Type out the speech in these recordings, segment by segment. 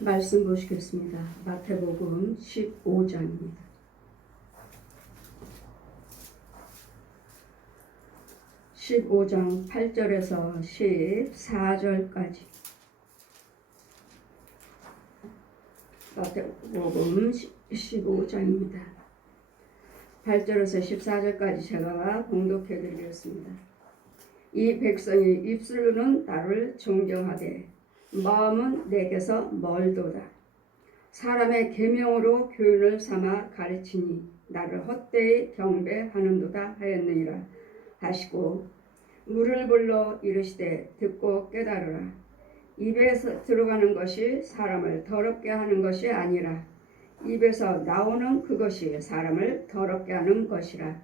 말씀 보시겠습니다. 마태복음 15장입니다. (15장) 8절에서 14절까지 마태복음 15장입니다. 8절에서 14절까지 제가 봉독해 드리겠습니다. 이 백성이 입술로는 나를 존경하되 마음은 내게서 멀도다. 사람의 계명으로 교훈을 삼아 가르치니 나를 헛되이 경배하는도다 하였느니라 하시고, 물을 불러 이르시되 듣고 깨달으라. 입에서 들어가는 것이 사람을 더럽게 하는 것이 아니라 입에서 나오는 그것이 사람을 더럽게 하는 것이라.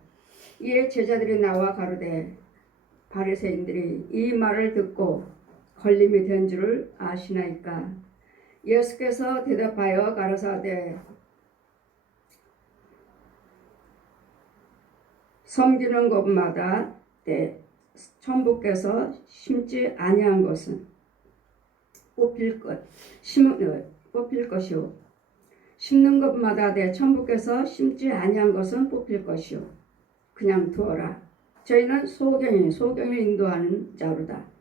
이에 제자들이 나와 가로되 바리새인들이 이 말을 듣고 걸림이 된 줄을 아시나이까? 예수께서 대답하여 가라사대 섬기는 것마다 천부께서 심지 아니한 것은 뽑힐 것이요, 심는 것마다 내 천부께서 심지 아니한 것은 뽑힐 것이요. 그냥 두어라. 저희는 소경을 인도하는 자로다.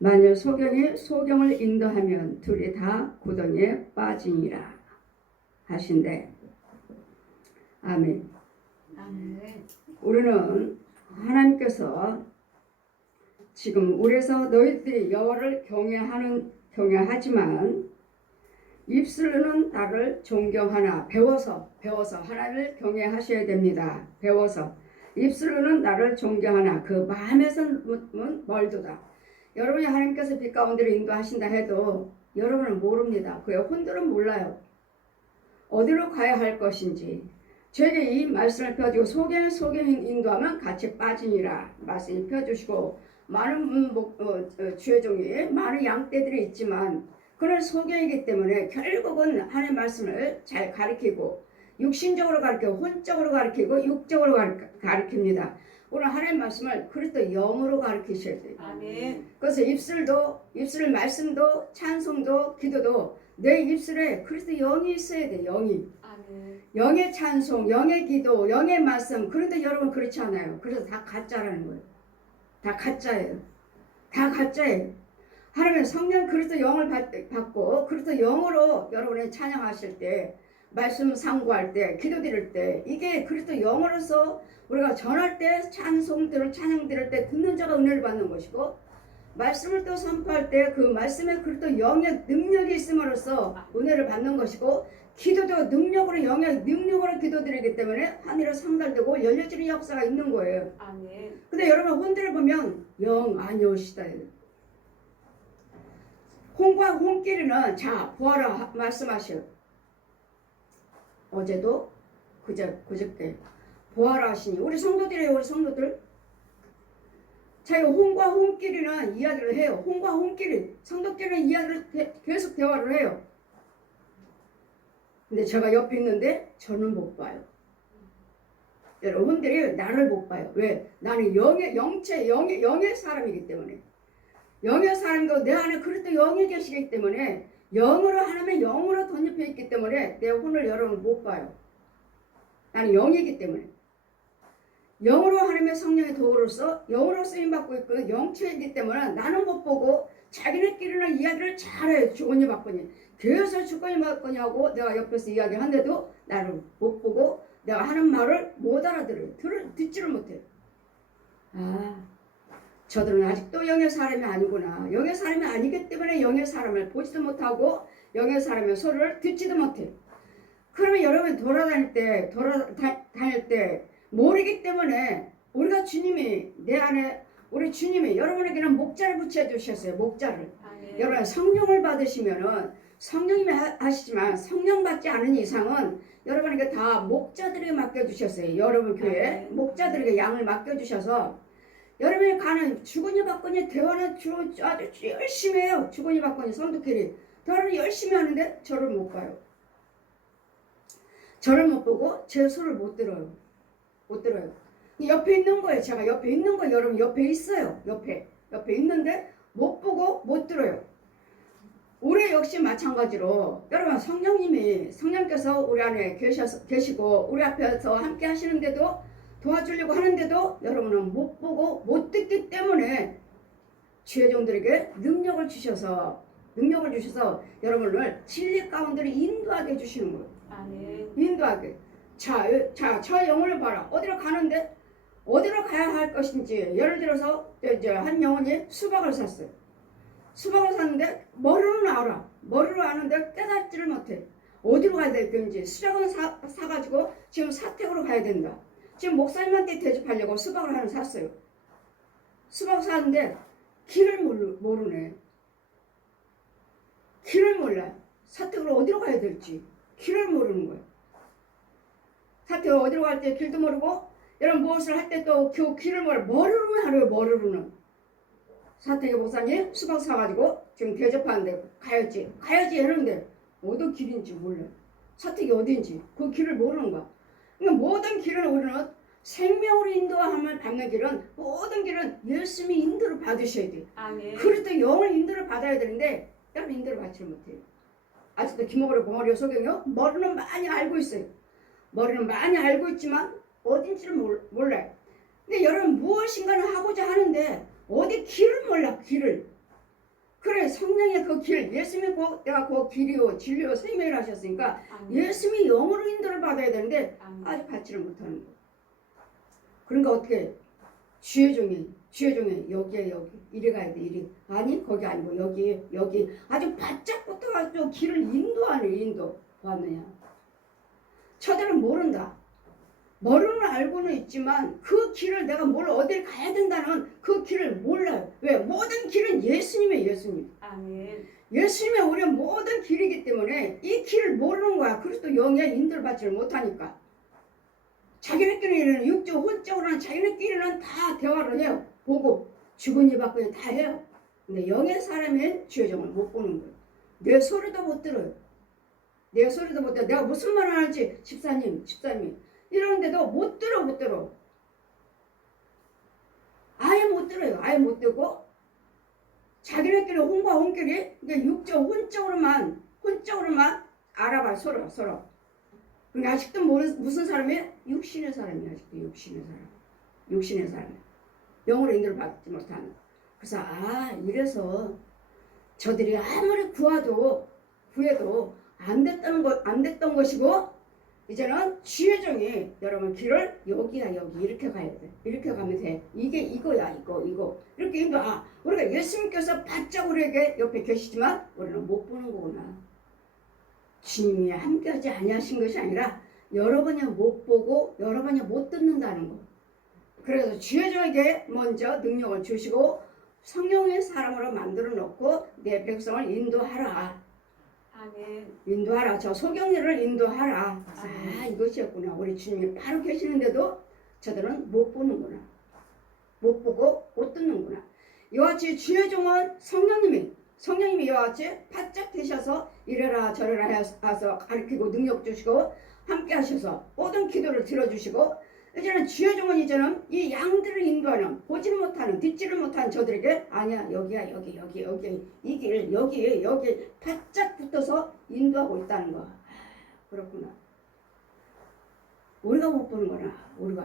만일 소경이 소경을 인도하면 둘이 다 구덩이에 빠지니라 하신대. 아멘. 우리는 하나님께서 지금 우리에서 너희들이 여호와를 경외하지만 입술로는 나를 존경하나 배워서 하나님을 경외하셔야 됩니다. 배워서 입술로는 나를 존경하나 그 마음에서는 멀도다. 여러분이 하나님께서 빛 가운데로 인도하신다 해도 여러분은 모릅니다. 그의 혼들은 몰라요. 어디로 가야 할 것인지. 저에게 이 말씀을 펴주고 소경인 인도하면 같이 빠지니라 말씀을 펴주시고, 많은 주의 종이 많은 양떼들이 있지만 그런 소경이기 때문에 결국은 하나님의 말씀을 잘 가르치고, 육신적으로 가르치고 혼적으로 가르치고 육적으로 가르칩니다. 오늘 하나님의 말씀을 그리스도 영으로 가르치셔야 돼요. 아멘. 그래서 입술 말씀도 찬송도 기도도 내 입술에 그리스도 영이 있어야 돼. 영이. 아멘. 영의 찬송, 영의 기도, 영의 말씀. 그런데 여러분 그렇지 않아요. 그래서 다 가짜라는 거예요. 다 가짜예요. 다 가짜예요. 하나님은 성령 그리스도 영을 받고 그리스도 영으로 여러분이 찬양하실 때, 말씀 상고할 때, 기도 드릴 때, 이게 그리스도 영으로서 우리가 전할 때, 찬양 드릴 때 듣는 자가 은혜를 받는 것이고, 말씀을 또 선포할 때 그 말씀에 그리스도 영의 능력이 있음으로써 은혜를 받는 것이고, 기도도 능력으로, 영의 능력으로 기도드리기 때문에 하늘에 상달되고 열려지는 역사가 있는 거예요. 아멘. 근데 여러분 혼들을 보면 영 아니오시다. 혼과 혼끼리는 자 보아라 말씀하셔. 어제도 그저께 보아라 하시니 우리 성도들이에요. 우리 성도들. 자, 혼과 혼끼리는 이야기를 해요. 혼과 혼끼리 성도끼리는 이야기를 계속 대화를 해요. 근데 제가 옆에 있는데 저는 못 봐요. 여러분들이 나를 못 봐요. 왜? 나는 영의 사람이기 때문에. 영의 사람이고 내 안에 그리스도 영이 계시기 때문에, 영으로 하나님의 영으로 덧입혀 있기 때문에 내 혼을 여러분 못 봐요. 나는 영이기 때문에. 영으로 하나님의 성령의 도구로서 영으로 쓰임받고 있고 영체이기 때문에 나는 못 보고 자기네끼리는 이야기를 잘해요. 주거니 받거니. 교회에서 주거니 받거니 하고 내가 옆에서 이야기하는데도 나를 못 보고 내가 하는 말을 못 알아들어요. 듣지를 못해요. 저들은 아직도 영의 사람이 아니구나. 영의 사람이 아니기 때문에 영의 사람을 보지도 못하고 영의 사람의 소리를 듣지도 못해요. 그러면 여러분이 돌아다닐 때 모르기 때문에 우리가 주님이 내 안에 우리 주님이 여러분에게는 목자를 붙여주셨어요. 목자를. 아멘. 여러분 성령을 받으시면은 성령님이 하시지만 성령 받지 않은 이상은 여러분에게 다 목자들에게 맡겨주셨어요. 여러분 교회 목자들에게 양을 맡겨주셔서 여러분이 가는 주거니 받거니 대화는 아주 열심히 해요. 주거니 받거니 성도끼리 대화를 열심히 하는데 저를 못 봐요. 저를 못 보고 제 소리를 못 들어요. 옆에 있는 거예요. 제가 옆에 있는 거예요. 여러분 옆에 있어요. 옆에 있는데 못 보고 못 들어요. 우리 역시 마찬가지로 여러분 성령께서 우리 안에 계시고 우리 앞에서 함께 하시는데도 도와주려고 하는데도 여러분은 못 보고 못 듣기 때문에 지혜종들에게 능력을 주셔서 여러분을 진리 가운데로 인도하게 해주시는 거예요. 아멘. 인도하게. 자, 저 영혼을 봐라. 어디로 가는데 어디로 가야 할 것인지. 예를 들어서 이제 한 영혼이 수박을 샀어요. 수박을 샀는데 머리로는 알아. 머리로 아는데 깨닫지를 못해. 어디로 가야 될지. 수박은 사가지고 지금 사택으로 가야 된다. 지금 목사님한테 대접하려고 수박을 하나 샀어요. 수박을 샀는데 길을 모르네. 길을 몰라. 사택으로 어디로 가야 될지 길을 모르는 거예요. 사택으로 어디로 갈 때 길도 모르고 여러분 무엇을 할 때 또 그 길을 몰라. 머리로는 알아요. 머리로는. 사택의 목사님 수박 사가지고 지금 대접하는데 가야지 이러는데 어디 길인지 몰라. 사택이 어딘지 그 길을 모르는 거야. 그러니까 모든 길은 우리는 생명으로 인도함을 받는 길은 모든 길은 예수님이 인도를 받으셔야 돼. 아멘. 그리스도 영을 인도를 받아야 되는데 여러분 인도를 받지 못해요. 아직도 김어걸의 봉어리오 소경이요. 머리는 많이 알고 있어요. 머리는 많이 알고 있지만 어딘지를 몰라요. 근데 여러분 무엇인가를 하고자 하는데 어디 길을 몰라. 길을. 그래 성령의 그 길 예수님이 내가 그 길이요 진리요 생명이라 하셨으니까 아멘. 예수님이 영으로 인도를 받아야 되는데 아멘. 아직 받지를 못하는 거예요. 그러니까 어떻게 지혜종이 여기에 여기 이리 가야 돼 이리. 아니 거기 아니고 여기 아주 바짝 붙어가지고 길을 인도하네. 인도 봤느냐. 저들은 모른다. 머리는 알고는 있지만 그 길을 내가 어딜 가야 된다는 그 길을 몰라요. 왜? 모든 길은 예수님이에요. 예수님. 아멘. 예수님의 우리의 모든 길이기 때문에 이 길을 모르는 거야. 그리스도 영의 인도를 받지를 못하니까. 자기네끼리는 육적 혼적으로는 자기네끼리는 다 대화를 해요. 보고 죽은 이 받고 다 해요. 근데 영의 사람의 지혜정을 못 보는 거예요. 내 소리도 못 들어요. 내 소리도 못 들어. 내가 무슨 말을 하는지 집사님 이러는데도 못 들어. 아예 못 들어요. 아예 못 듣고 자기네끼리 혼과 혼끼리 이게 육적 혼적으로만 알아봐 서로. 근데 아직도 무슨 사람이에요? 육신의 사람이에요. 아직도 육신의 사람. 영으로 인도를 받지 못하는. 그래서 이래서 저들이 아무리 구해도 안 됐던 것이고 이제는 지혜정이 여러분 길을 여기야 여기 이렇게 가야 돼. 이렇게 가면 돼. 이게 이거야 이거 이렇게 인도. 우리가 예수님께서 바짝 우리에게 옆에 계시지만 우리는 못 보는 거구나. 주님이 함께하지 아니하신 것이 아니라 여러분이 못 보고 여러분이 못 듣는다는 거. 그래서 지혜정에게 먼저 능력을 주시고 성령의 사람으로 만들어 놓고 내 백성을 인도하라. 아멘. 인도하라. 저 소경이를 인도하라. 이것이었구나. 우리 주님이 바로 계시는데도 저들은 못 보는구나. 못 보고 못 듣는구나. 이와 같이 주의 종은 성령님이 이와 같이 바짝 되셔서 이래라 저래라 해서 가르치고 능력 주시고 함께 하셔서 모든 기도를 들어주시고 이제는 주의 종은 이제는 이 양들을 인도하는 보지를 못하는 듣지를 못하는 저들에게 아니야 여기야 여기 이 길 여기 바짝 붙어서 인도하고 있다는 거. 그렇구나. 우리가 못 보는 거나 우리가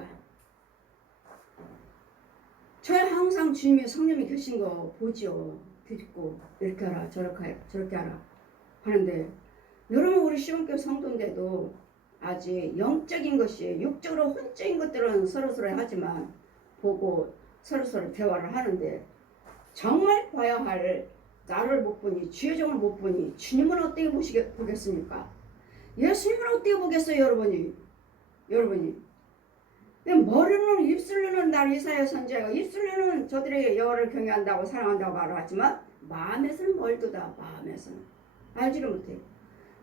저야 항상 주님의 성령이 계신 거 보지요. 듣고 이렇게 하라 저렇게 하라 하는데 여러분 우리 시온교회 성도인데도 아직 영적인 것이 육적으로 혼적인 것들은 서로서로 하지만 보고 서로서로 대화를 하는데 정말 봐야 할 나를 못 보니 주의종을 못 보니 주님은 어떻게 보겠습니까? 예수님은 어떻게 보겠어요? 여러분이 머리로는 입술로는 날 이사야 선지자가 입술로는 저들의 여호와를 경외한다고 사랑한다고 말하지만 마음에서는 멀도다. 마음에서는 알지를 못해요.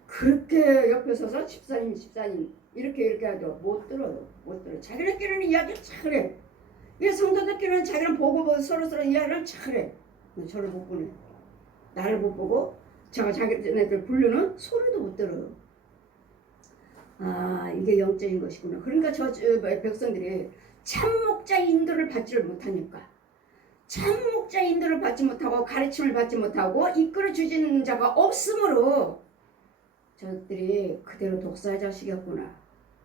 그렇게 옆에 서서 집사님 이렇게 해도 못 들어요. 자기네끼리는 이야기를 잘해. 이 성도들끼리는 자기는 보고 서로 이야기를 잘해. 저를 못 보네. 나를 못 보고 제가 자기네들 부르는 소리도 못 들어요. 이게 영적인 것이구나. 그러니까 저 백성들이 참 목자의 인도를 받지를 못하니까 참 목자의 인도를 받지 못하고 가르침을 받지 못하고 이끌어 주시는 자가 없으므로 저들이 그대로 독사의 자식이었구나.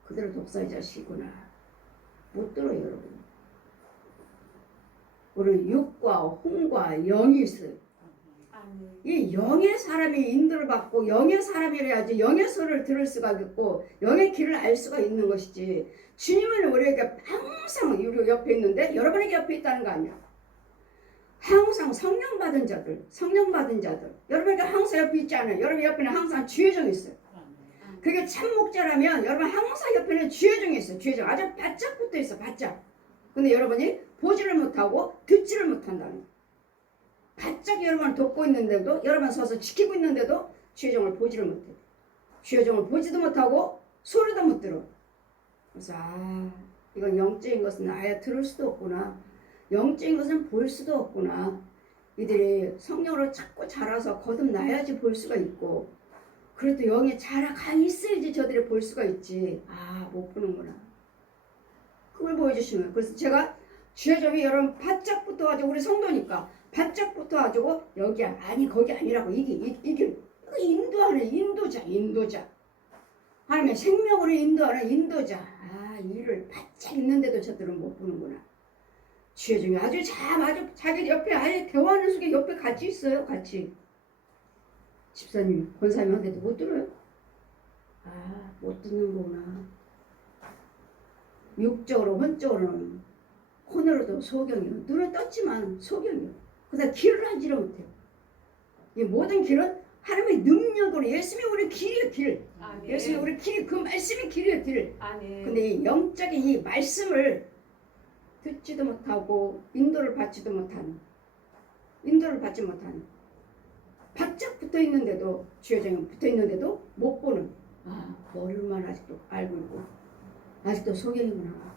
그대로 독사의 자식이구나. 못 들어요, 여러분. 우리는 육과 혼과 영이 있어요. 아멘. 이 영의 사람이 인도를 받고 영의 사람이라야지 영의 소리를 들을 수가 있고 영의 길을 알 수가 있는 것이지. 주님은 우리에게 항상 우리 옆에 있는데 여러분에게 옆에 있다는 거 아니야. 항상 성령 받은 자들, 여러분에게 항상 옆에 있지 않아요. 여러분 옆에는 항상 주의 종이 있어요. 그게 참 목자라면 여러분 항상 옆에는 주의 종이 있어요. 주의 종 아주 바짝 붙어 있어, 바짝. 근데 여러분이 보지를 못하고 듣지를 못한다는 거예요. 바짝 여러분을 돕고 있는데도 여러분 서서 지키고 있는데도 주의 종을 보지를 못해. 주의 종을 보지도 못하고 소리도 못 들어. 그래서 이건 영적인 것은 아예 들을 수도 없구나. 영적인 것은 볼 수도 없구나. 이들이 성령으로 자꾸 자라서 거듭나야지 볼 수가 있고 그래도 영에 자라가 있어야지 저들이 볼 수가 있지. 못 보는구나. 그걸 보여주시면 그래서 제가 주의 종이 여러분 바짝 붙어가지고 우리 성도니까 바짝 붙어가지고 여기야 아니 거기 아니라고 이게 인도하는 인도자 하나님의 생명으로 인도하는 인도자. 이를 바짝 있는데도 저들은 못 보는구나. 주의 종이 아주 자기 옆에 아예 대화하는 속에 옆에 같이 있어요. 같이 집사님 권사님한테도 못 들어요. 못 듣는구나. 육적으로 혼적으로는 혼으로도 소경이요. 눈을 떴지만 소경이요. 그다음 길을 알지를 못해요. 이 모든 길은 하나님의 능력으로 예수님이 우리 길이에요. 길. 아멘. 예수님이 우리 길이 그 말씀이 길이에요. 길. 아멘. 근데 이 영적인 이 말씀을 듣지도 못하고 인도를 받지 못하는 바짝 붙어 있는데도 주의 종이 붙어 있는데도 못 보는 머리만 아직도 알고 있고 아직도 소경이구나.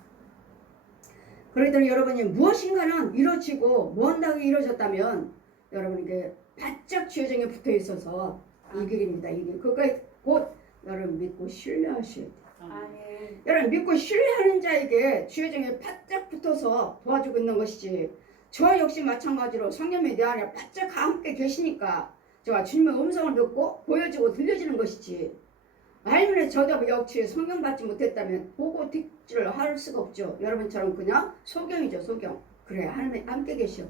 그러더니 여러분이 무엇인가는 이루어지고 무언가가 이루어졌다면 여러분에게 바짝 주의 종에 붙어 있어서 이 길입니다. 이 길. 그거에 곧 여러분 믿고 신뢰하셔야 돼요. 아멘. 여러분 믿고 신뢰하는 자에게 주의 종에 바짝 붙어서 도와주고 있는 것이지. 저 역시 마찬가지로 성령이 내 안에 바짝 함께 계시니까 저와 주님의 음성을 듣고 보여지고 들려지는 것이지. 아니면 저도 역시 성령 받지 못했다면 보고 듣지를 할 수가 없죠. 여러분처럼 그냥 소경이죠. 소경. 그래 하나님 함께 계셔.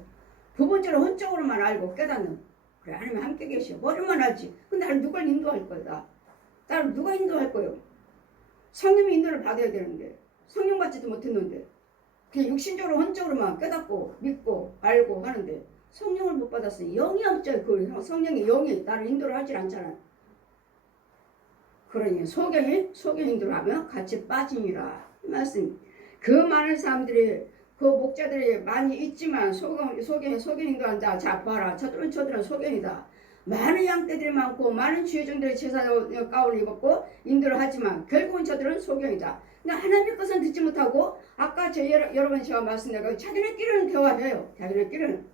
부분적으로 혼적으로만 알고 깨닫는. 그래 하나님 함께 계셔. 머리만 알지. 근데 나를 누굴 인도할 거야. 나를 누가 인도할 거예요. 성령의 인도를 받아야 되는데 성령 받지도 못했는데 그냥 육신적으로 혼적으로만 깨닫고 믿고 알고 하는데 성령을 못 받았어요. 영이 없죠. 그 성령의 영이 나를 인도를 하질 않잖아요. 그러니 소경 인도를 하면 같이 빠지니라. 이 말씀. 그 많은 사람들이 그 목자들이 많이 있지만 소경 인도한 자. 자 봐라. 저들은 소경이다. 많은 양떼들이 많고 많은 주의 종들이 제사 가운을 입었고 인도를 하지만 결국은 저들은 소경이다. 그러니까 하나님의 것은 듣지 못하고 아까 여러분 제가 말씀드린 자기네끼리는 대화해요. 자기네끼리는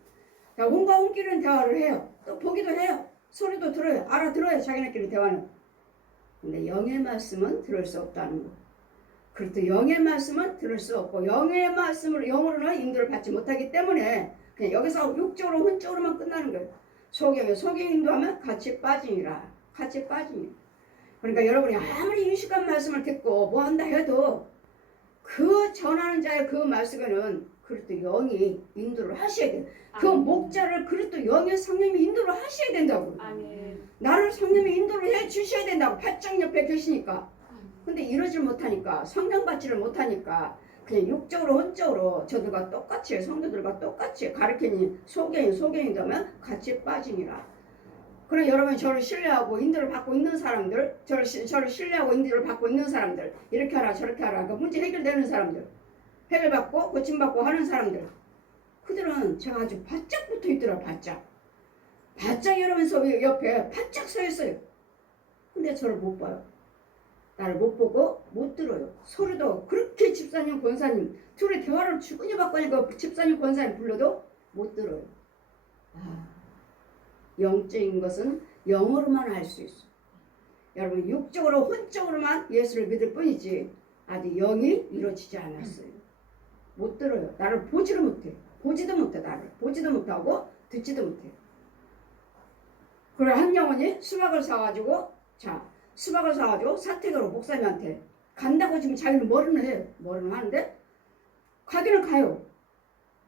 혼과 혼끼리는 대화를 해요. 또 보기도 해요. 소리도 들어요. 알아들어요. 자기네끼리 대화는. 근데 영의 말씀은 들을 수 없다는 거. 그렇도 영의 말씀은 들을 수 없고 영의 말씀으로 영으로는 인도를 받지 못하기 때문에 그냥 여기서 육적으로 혼적으로만 끝나는 거예요. 소경 인도하면 같이 빠지니라. 그러니까 여러분이 아무리 유식한 말씀을 듣고 뭐 한다 해도 그 전하는 자의 그 말씀에는 그래도 영이 인도를 하셔야 돼요. 그 목자를 그래도 영의 성령이 인도를 하셔야 된다고. 아멘. 나를 성령이 인도를 해 주셔야 된다고. 바짝 옆에 계시니까. 근데 이러질 못하니까 성령 받지를 못하니까 그냥 육적으로 혼적으로 저들과 똑같이 성도들과 똑같이 가르치니 소경이라면 같이 빠지니라. 그럼 여러분이 저를 신뢰하고 인도를 받고 있는 사람들, 저를 신뢰하고 인도를 받고 있는 사람들, 이렇게 하라 저렇게 하라 그 문제 해결되는 사람들, 해결받고 고침받고 하는 사람들, 그들은 제가 아주 바짝 붙어 있더라. 바짝 여러분 옆에 바짝 서 있어요. 근데 저를 못 봐요. 나를 못 보고 못 들어요. 소리도 그렇게 집사님 권사님 둘의 대화를 주거니 받거니 그 집사님 권사님 불러도 못 들어요. 영적인 것은 영어로만 알 수 있어. 여러분 육적으로 혼적으로만 예수를 믿을 뿐이지 아직 영이 이루어지지 않았어요. 못 들어요. 나를 보지를 못해. 보지도 못해. 나를 보지도 못하고 듣지도 못해. 그래 한 영혼이 수박을 사가지고 수박을 사가지고 사택으로 목사님한테 간다고 지금 자기는 뭐를 해요. 뭐를 하는데 가기는 가요.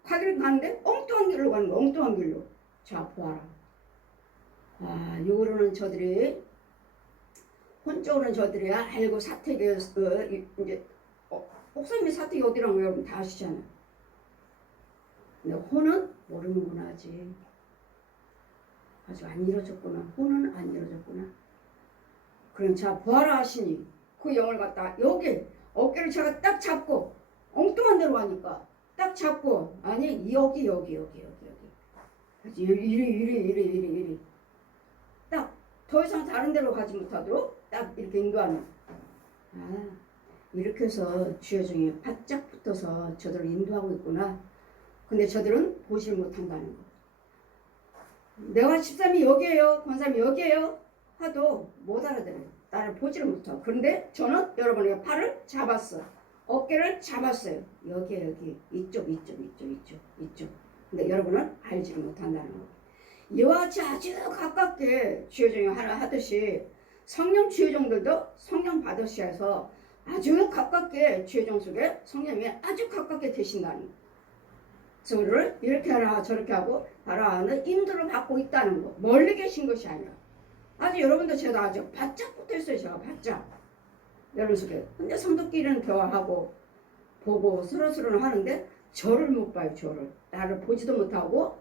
가기는 가는데 엉뚱한 길로 가는 거야. 엉뚱한 길로. 자 보아라. 요거로는 저들이 혼적으로는 저들이 알고 사택에서 이제 목사님이 사택이 어디라고 여러분 다 아시잖아요. 근데 혼은 모르는구나 아직 안 이루어졌구나. 혼은 안 이루어졌구나. 그럼 자 보아라 하시니 그 영을 갖다 여기 어깨를 제가 딱 잡고 엉뚱한 데로 가니까 딱 잡고 아니 여기 이리 딱 더 이상 다른 데로 가지 못하도록 딱 이렇게 인도하는. 이렇게 해서 주여 중에 바짝 붙어서 저들을 인도하고 있구나. 근데 저들은 보지를 못한다는 거. 내가 집사람이 여기에요, 권사님이 여기에요 하도 못 알아들어요. 나를 보지를 못하고. 그런데 저는 여러분의 팔을 잡았어. 어깨를 잡았어요. 여기 이쪽. 근데 여러분은 알지를 못한다는 거. 이와 같이 아주 가깝게 주여종이 하나 하듯이 성령 주여종들도 성령 받으셔야 해서 아주 가깝게 주여종 속에 성령이 아주 가깝게 계신다는 거. 그래서 우리를 이렇게 하라 저렇게 하고 하라는 인도를 받고 있다는 거. 멀리 계신 것이 아니라 아주 여러분도 제가 아주 바짝 붙어있어요. 제가 바짝 여러분 속에. 근데 성도끼리는 대화하고 보고 서로서로는 하는데 저를 못 봐요. 저를 나를 보지도 못하고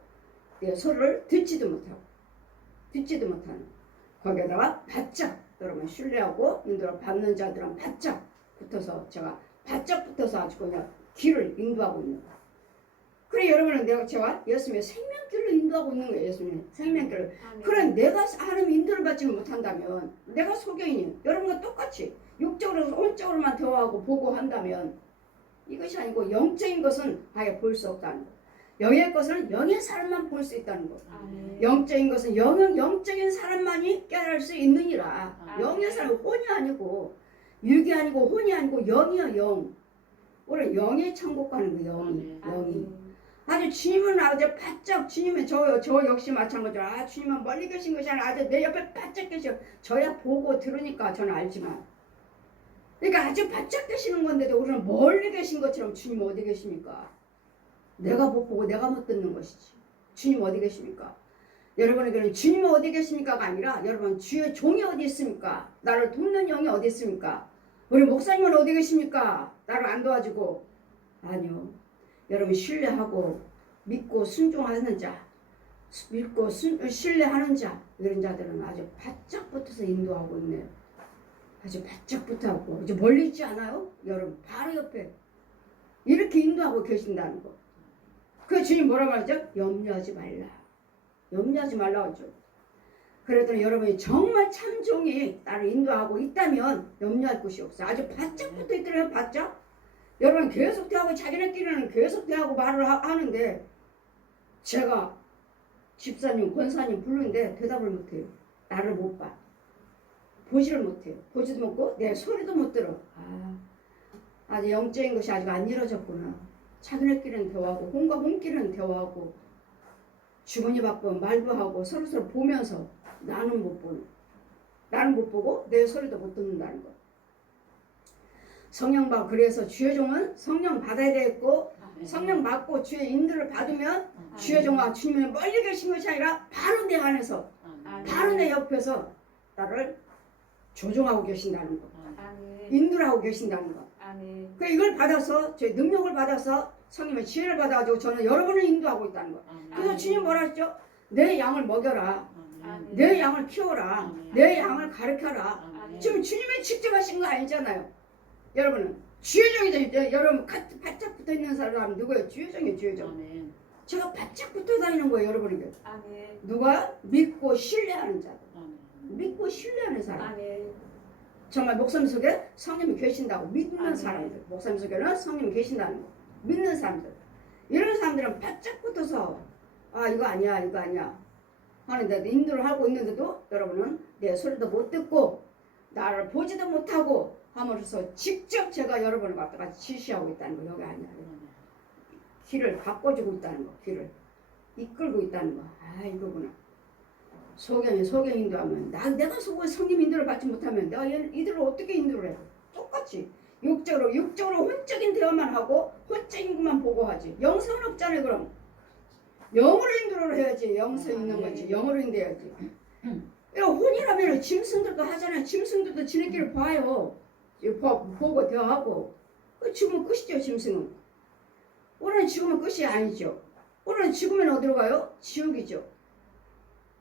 서로를 듣지도 못하는 거기에다가 바짝 여러분 신뢰하고 인도를 받는 자들은 바짝 붙어서 제가 바짝 붙어서 아주 그냥 길을 인도하고 있는 거예요. 그래 여러분은 제가 예수님의 생명길로 인도하고 있는 거예요. 예수님의 생명길을. 그래 내가 하나님 인도를 받지는 못한다면 내가 소경이니 여러분과 똑같이 육적으로 혼적으로만 대화하고 보고 한다면 이것이 아니고 영적인 것은 아예 볼 수 없다는 거. 영의 것은 영의 사람만 볼 수 있다는 거. 영적인 것은 영적인 사람만이 깨달을 수 있느니라. 영의 사람은 혼이 아니고 육이 아니고 혼이 아니고 영이야 영. 우리는 영의 천국 가는 거. 영이. 아주 주님은 아주 바짝 주님은 저 역시 마찬가지로 주님은 멀리 계신 것이 아니라 아주 내 옆에 바짝 계셔. 저야 보고 들으니까 저는 알지만 그러니까 아주 바짝 계시는 건데도 우리는 멀리 계신 것처럼 주님 어디 계십니까? 내가 못 보고 내가 못 듣는 것이지. 주님 어디 계십니까? 여러분에게는 주님 어디 계십니까가 아니라 여러분 주의 종이 어디 있습니까? 나를 돕는 영이 어디 있습니까? 우리 목사님은 어디 계십니까? 나를 안 도와주고. 아니요. 여러분 신뢰하고 믿고 순종하는 자, 믿고 신뢰하는 자, 이런 자들은 아주 바짝 붙어서 인도하고 있네요. 아주 바짝 붙어하고 이제 멀리 있지 않아요? 여러분 바로 옆에 이렇게 인도하고 계신다는 거. 그 주님 뭐라 말하죠? 염려하지 말라. 염려하지 말라고 하죠. 그랬더니 여러분이 정말 참 종이 나를 인도하고 있다면 염려할 곳이 없어요. 아주 바짝 붙어 있더라고요. 바짝. 여러분 계속 대하고 자기네끼리는 계속 대하고 말을 하는데 제가 집사님, 권사님 부르는데 대답을 못해요. 나를 못 봐. 보지를 못해요. 보지도 못고 내 소리도 못 들어. 아주 영적인 것이 아직 안 이루어졌구나. 자기네끼리는 대화하고 혼과 혼끼리는 대화하고 주머니 받고 말도 하고 서로서로 보면서 나는 못 보고 내 소리도 못 듣는다는 거. 성령 받고 그래서 주의 종은 성령 받아야 되겠고 성령 받고 주의 인도를 받으면 주의 종과 주님은 멀리 계신 것이 아니라 바로 내 안에서 바로 내 옆에서 나를 조종하고 계신다는 거. 인도를 하고 계신다는 거. 그 이걸 받아서 제 능력을 받아서 성령의 지혜를 받아가지고 저는 여러분을 인도하고 있다는 거. 그래서 주님 뭐라 했죠? 내 양을 먹여라. 내 양을 키워라. 내 양을 가르쳐라. 지금 주님이 직접 하신 거 아니잖아요. 여러분은 주의 종이죠. 여러분 바짝 붙어 있는 사람은 누구예요? 주의 종이에요. 주의 종. 제가 바짝 붙어 다니는 거예요. 여러분에게. 누가? 믿고 신뢰하는 자들. 믿고 신뢰하는 사람. 정말 목사님 속에 성령이 계신다고 믿는 사람들. 목사님 속에는 성령이 계신다는 거. 믿는 사람들. 이런 사람들은 바짝 붙어서 이거 아니야 하는데도 인도를 하고 있는데도 여러분은 내 소리도 못 듣고 나를 보지도 못하고 함으로써 직접 제가 여러분을 갖다가 지시하고 있다는 거. 여기 아니야. 길을 바꿔주고 있다는 거, 길을 이끌고 있다는 거. 아 이거구나. 소경 인도하면 내가 성령 인도를 받지 못하면 내가 이들을 어떻게 인도를 해? 똑같이 육적으로 혼적인 대화만 하고 혼적인 것만 보고 하지. 영성은 없잖아요. 그럼 영으로 인도를 해야지. 영성 있는 거지. 영으로 인도해야지. 혼이라면 짐승들도 하잖아요. 짐승들도 지네끼리 봐요. 보고 대화하고. 죽으면 끝이죠. 짐승은. 오늘은 죽으면 끝이 아니죠. 오늘은 죽으면 어디로 가요? 지옥이죠.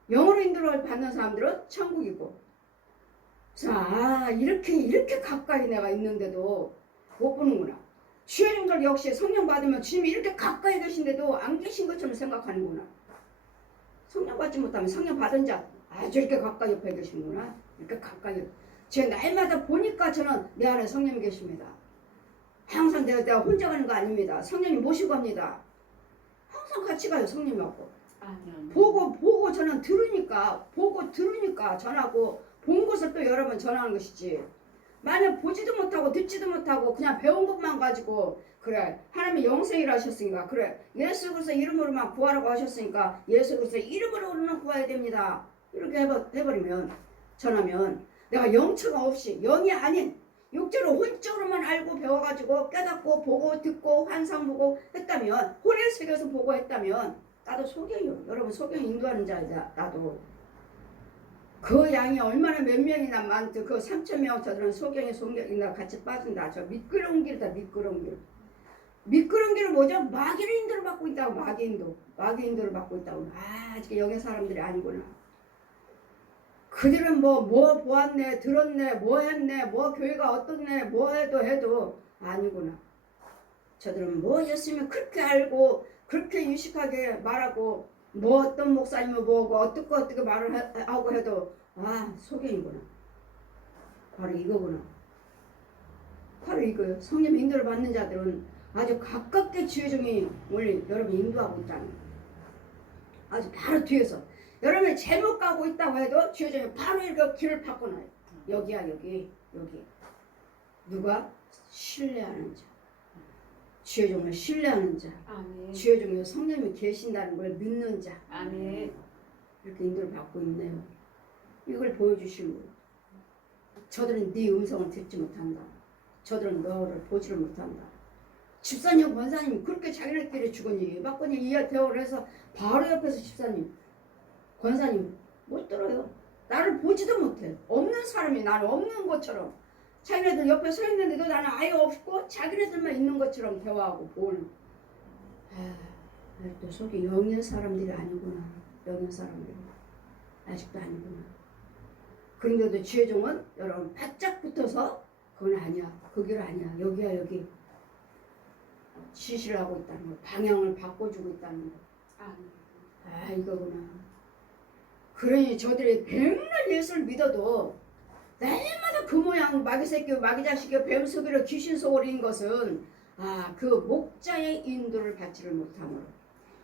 영으로 인도를 받는 사람들은 천국이고. 자, 이렇게 가까이 내가 있는데도 못 보는구나. 주의 종들 역시 성령 받으면 주님이 이렇게 가까이 계신데도 안 계신 것처럼 생각하는구나. 성령 받지 못하면 성령 받은 자 아주 이렇게 가까이 옆에 계시는구나. 이렇게 가까이. 제 날마다 보니까 저는 내 안에 성령이 계십니다. 항상 내가 혼자 가는 거 아닙니다. 성령이 모시고 갑니다. 항상 같이 가요. 성령님하고. 아멘. 보고 저는 보고 들으니까 전하고 본 것을 또 여러 번 전하는 것이지. 만약 보지도 못하고 듣지도 못하고 그냥 배운 것만 가지고 그래 하나님이 영생이라 하셨으니까 그래 예수 그리스도 이름으로만 구하라고 하셨으니까 예수 그리스도 이름으로는 구해야 됩니다. 이렇게 해버리면 전하면 내가 영처가 없이 영이 아닌 육적으로 혼적으로만 알고 배워가지고 깨닫고 보고 듣고 환상 보고 했다면 혼의 세계에서 보고 했다면 나도 소경이요. 여러분 소경 인도하는 자이다. 나도 그 양이 얼마나 몇 명이나 많든 그 3,000명 저들은 소경이나 같이 빠진다. 저 미끄러운 길이다. 미끄러운 길은 뭐죠? 마귀의 인도를 받고 있다고. 마귀의 인도를 받고 있다고. 아직 영의 사람들이 아니구나. 그들은 뭐 보았네 들었네 뭐 했네 뭐 교회가 어떻네 뭐 해도 아니구나. 저들은 뭐 예수님을 그렇게 알고 그렇게 유식하게 말하고 뭐 어떤 목사님을 보고 어떻게 말을 하고 해도 소경이구나. 바로 이거구나. 바로 이거요. 성령 인도를 받는 자들은 아주 가깝게 주의 종이 여러분 인도하고 있다는 거예요. 아주 바로 뒤에서 여러분이 잘못 가고 있다고 해도 주의 종이 바로 이렇게 길을 바꿔놔요. 여기야 여기. 누가? 신뢰하는 자. 주의 종을 신뢰하는 자. 아멘. 주의 종에 성령님이 계신다는 걸 믿는 자. 아멘. 이렇게 인도를 받고 있네요. 이걸 보여주시는 거예요. 저들은 네 음성을 듣지 못한다. 저들은 너를 보지를 못한다. 집사님, 권사님 그렇게 자기네끼리 죽으니 막거니 이 대화를 해서 바로 옆에서 집사님, 권사님 못 들어요. 나를 보지도 못해. 없는 사람이 나는 없는 것처럼 자기네들 옆에 서 있는데도 나는 아예 없고 자기네들만 있는 것처럼 대화하고 보는. 또 속에 영의 사람들이 아니구나. 영의 사람들 아직도 아니구나. 그런데도 주의 종은 여러분 바짝 붙어서 그건 아니야. 그 길 아니야. 여기야 여기. 지시를 하고 있다는 거. 방향을 바꿔주고 있다는 거. 아멘. 이거구나. 그러니 저들이 백날 예수를 믿어도 날마다 그 모양 마귀 새끼 마귀 자식이 뱀 속이로 귀신 속으로인 것은 그 목자의 인도를 받지를 못함으로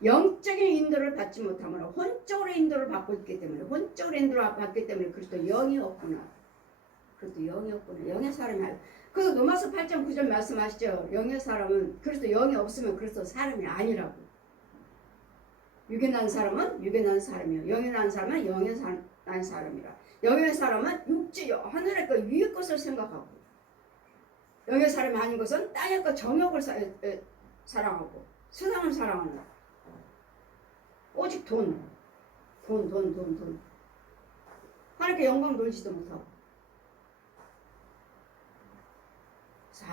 영적인 인도를 받지 못함으로 혼적으로 인도를 받고 있기 때문에 혼적으로 인도를 받기 때문에 그리스도 영이 없구나. 그리스도 영이 없구나. 영의 사람이 아니고 그래서 로마서 8장 9절 말씀하시죠. 영의 사람은 그리스도 영이 없으면 그리스도 사람이 아니라고. 육에 난 사람은 육에 난 사람이요. 영에 난 사람은 영에 난 사람이라. 영의 사람은 육지 하늘의 것 위의 것을 생각하고 영의 사람이 아닌 것은 땅의 것 정욕을 사랑하고 세상을 사랑한다. 오직 돈. 하나님께 영광 돌지도 못하고. 자,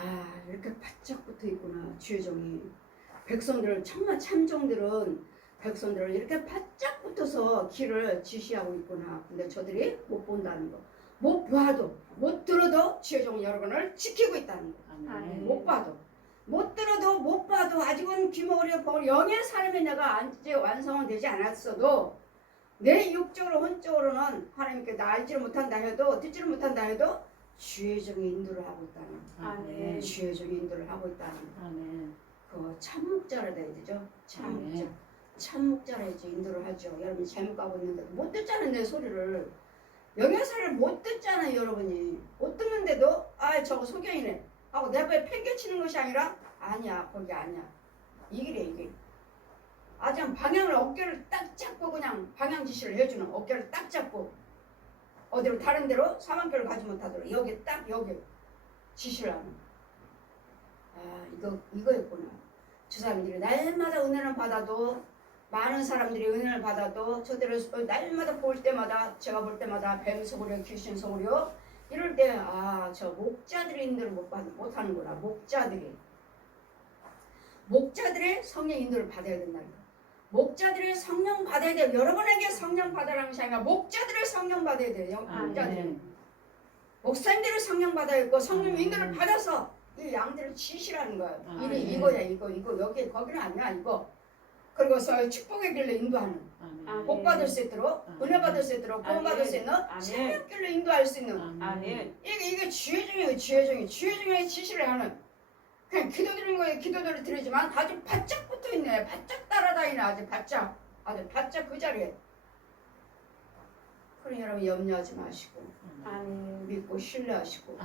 이렇게 바짝 붙어 있구나. 주의 종이. 백성들을 정말 참종들은 백성들을 이렇게 바짝 붙어서 길을 지시하고 있구나. 근데 저들이 못 본다는 거. 못 봐도 못 들어도 주의 종 여러분을 지키고 있다는 거. 아멘. 못 봐도 못 들어도 못 봐도 아직은 귀머거리가 보고 영의 삶이 내가 아직 완성은 되지 않았어도 내 육적으로 혼적으로는 하나님께 나 알지를 못한다 해도 듣지를 못한다 해도 주의 종이 인도를 하고 있다는 거. 아멘. 주의 종이 인도를 하고 있다는 거. 아멘. 그 참목자라 돼야 되죠. 참목자. 참목자라 이제 인도를 하죠. 여러분이 잘못 가고 있는데 못 듣잖아요. 내 소리를. 영양사를 못 듣잖아요. 여러분이. 못 듣는데도 저거 소경이네 하고 내 앞에 팽개치는 것이 아니라 아니야. 거기 아니야. 이 길이야 이 길. 아주 방향을 어깨를 딱 잡고 그냥 방향 지시를 해주는 어깨를 딱 잡고 어디로 다른 데로 사방길을 가지 못하도록 여기 딱 여기 지시를 하는. 아 이거였구나. 저 사람들이 날마다 은혜를 받아도 많은 사람들이 은혜를 받아도 저들을 날마다 볼 때마다 제가 볼 때마다 뱀 소리요 귀신 소리요 이럴 때 아 저 목자들이 인도를 못하는구나. 목자들의 성령 인도를 받아야 된다는 거. 목자들의 성령 받아야 돼요. 여러분에게 성령 받아라는 것이 아니라 목자들의 성령 받아야 돼요. 목자들은 목사님들의 성령 받아야 있고 성령 인도를 받아서 이 양들을 지시라는 거예요. 이거야 이거 여기 거기는 아니야 이거. 그리고서 축복의 길로 인도하는 복 받을 수 있도록 은혜 받을 수 있도록 구원 받을 수 있는 생명 길로 인도할 수 있는 이게 지혜중이에요. 지혜중의 지시를 하는 그냥 기도드리는 거에 기도를 드리지만 아주 바짝 붙어 있네. 바짝 따라다니네. 아주 바짝 그 자리에. 그러니 여러분 염려하지 마시고 믿고 신뢰하시고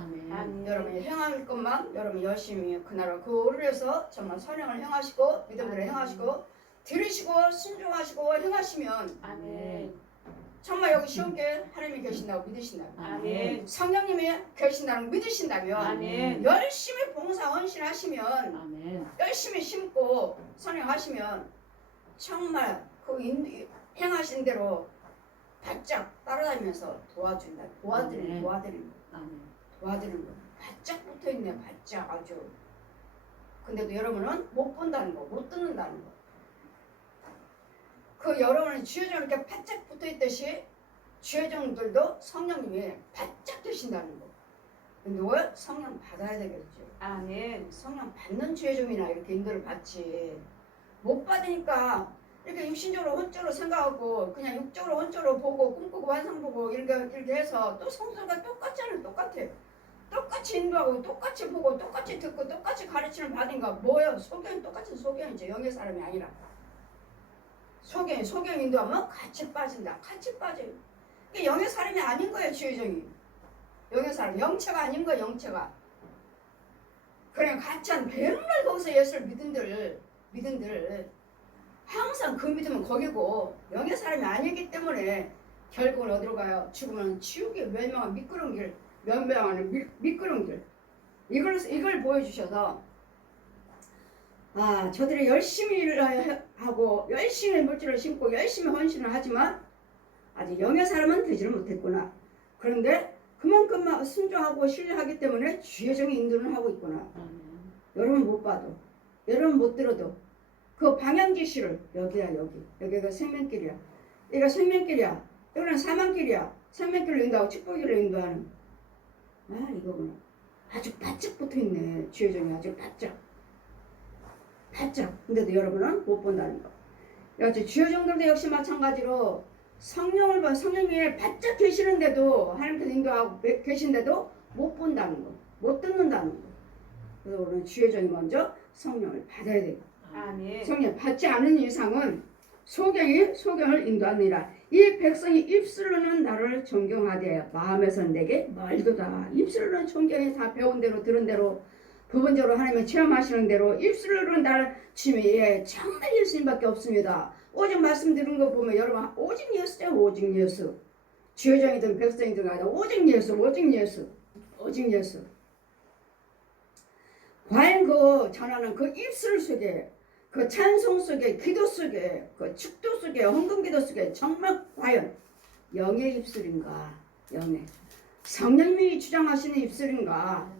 여러분이 행할 것만 여러분 열심히 그 나라 그 오를 해서 정말 선행을 행하시고 믿음으로 행하시고 들으시고 순종하시고 행하시면 정말 여기 시험교회 하나님이 계신다고 믿으신다면 성령님이 계신다고 믿으신다면 열심히 봉사 헌신하시면 열심히 심고 선행하시면 정말 그 행하신 대로 바짝 따라다니면서 도와드리는 거. 바짝 붙어있네. 바짝 아주. 근데도 여러분은 못 본다는 거, 못 듣는다는 거. 그 여러분은 주여정 이렇게 바짝 붙어있듯이 주여정들도 성령님이 바짝 되신다는 거. 누가 성령 받아야 되겠죠. 성령 받는 주여정이나 이렇게 인도를 받지. 못 받으니까 이렇게 육신적으로 혼적으로 생각하고 그냥 육적으로 혼적으로 보고 꿈꾸고 환상 보고 이렇게 해서 또 성도가 똑같잖아요. 똑같이 인도하고 똑같이 보고 똑같이 듣고 똑같이 가르치는 받으니까 뭐예요? 소경이 똑같은 소경이죠. 영의 사람이 아니라. 소경 인도하면 같이 빠진다. 같이 빠져요. 그게 영의 사람이 아닌 거예요. 주의정이. 영의 사람. 영체가 아닌 거예요. 영체가. 그냥 같이 한 맨날 거기서 예수를 믿은들 항상 그 믿음은 거기고 영의 사람이 아니기 때문에 결국은 어디로 가요? 죽으면 지옥에 멸망한 미끄러운 길. 멸망하는 미끄러운 길. 이걸 보여주셔서 저들이 열심히 일을 하고 열심히 물질을 심고 열심히 헌신을 하지만 아직 영의 사람은 되지를 못했구나. 그런데 그만큼 순종하고 신뢰하기 때문에 주의 정의 인도를 하고 있구나. 여러분 못 봐도 여러분 못 들어도 그 방향 지시를 여기가 생명길이야. 여기가 생명길이야. 여기는 사망길이야. 생명길로 인도하고 축복길로 인도하는 이거구나. 아주 바짝 붙어있네. 주의 정의 아주 바짝. 근데도 여러분은 못 본다는 거. 역시 주여정들도 역시 마찬가지로 성령님이 바짝 계시는데도 하나님께서 인도하고 계신데도 못 본다는 거. 못 듣는다는 거. 그래서 우리는 주여정이 먼저 성령을 받아야 돼요. 성령 받지 않은 이상은 소경을 인도하느니라. 이 백성이 입술로는 나를 존경하되 마음에서는 내게 멀도다. 입술로는 존경이 다 배운 대로 들은 대로 부분적으로 하나님을 체험하시는 대로 입술로는 나를 주님이 정말 예수님밖에 없습니다. 오직 말씀 들은 거 보면 여러분 오직 예수죠. 오직 예수. 주여정이든 백성이든 간에 오직 예수. 과연 그 전하는 그 입술 속에 그 찬송 속에 기도 속에 그 축도 속에 헌금기도 속에 정말 과연 영의 입술인가? 영의 성령님이 주장하시는 입술인가?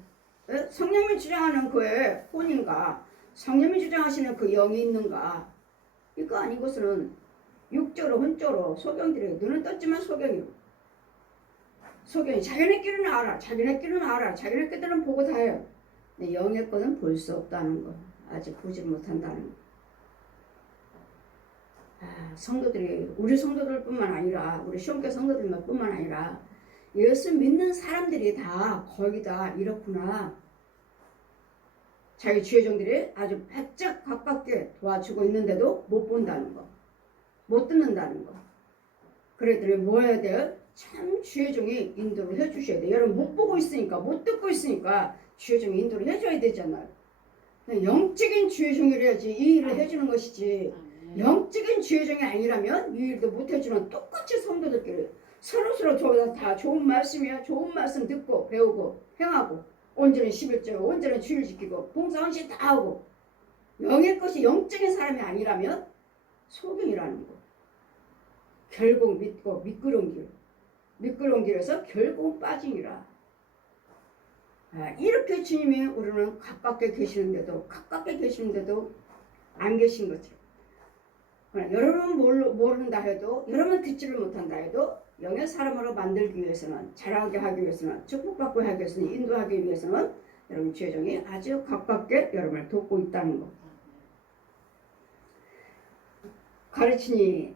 성령님이 주장하는 그의 혼인가? 성령님이 주장하시는 그 영이 있는가? 이거 아니고서는 육적으로 혼적으로 소경들이 눈은 떴지만 소경이 자기네끼리는 알아. 자기네끼리는 보고 다 해요. 근데 영의 것은 볼 수 없다는 거. 아직 보지 못한다는 거. 성도들이 우리 성도들뿐만 아니라 우리 시험교 성도들뿐만 아니라 예수 믿는 사람들이 다 거의 다 이렇구나. 자기 주여정들이 아주 바짝 가깝게 도와주고 있는데도 못 본다는 거. 못 듣는다는 거. 그랬더니 뭐 해야 돼요? 참 주여정이 인도를 해주셔야 돼요. 여러분 못 보고 있으니까 못 듣고 있으니까 주여정이 인도를 해줘야 되잖아요. 영적인 주의 종이래야지 이 일을 해주는 것이지. 아멘. 영적인 주의 종이 아니라면 이 일도 못 해주는 똑같이 성도들끼리 서로서로 다 좋은 말씀이야. 좋은 말씀 듣고 배우고 행하고 온전히 11조 온전히 주일 지키고 봉사 헌신 다 하고 영의 것이 영적인 사람이 아니라면 소경이라는 거. 결국 믿고 미끄러운 길에서 결국 빠지니라. 이렇게 주님이 우리는 가깝게 계시는데도 안 계신 거죠. 여러분 모른다 해도 여러분 듣지를 못한다 해도 영의 사람으로 만들기 위해서는 자라게 하기 위해서는 축복받고 하기 위해서는 인도하기 위해서는 여러분 주의종이 아주 가깝게 여러분을 돕고 있다는 거. 가르치니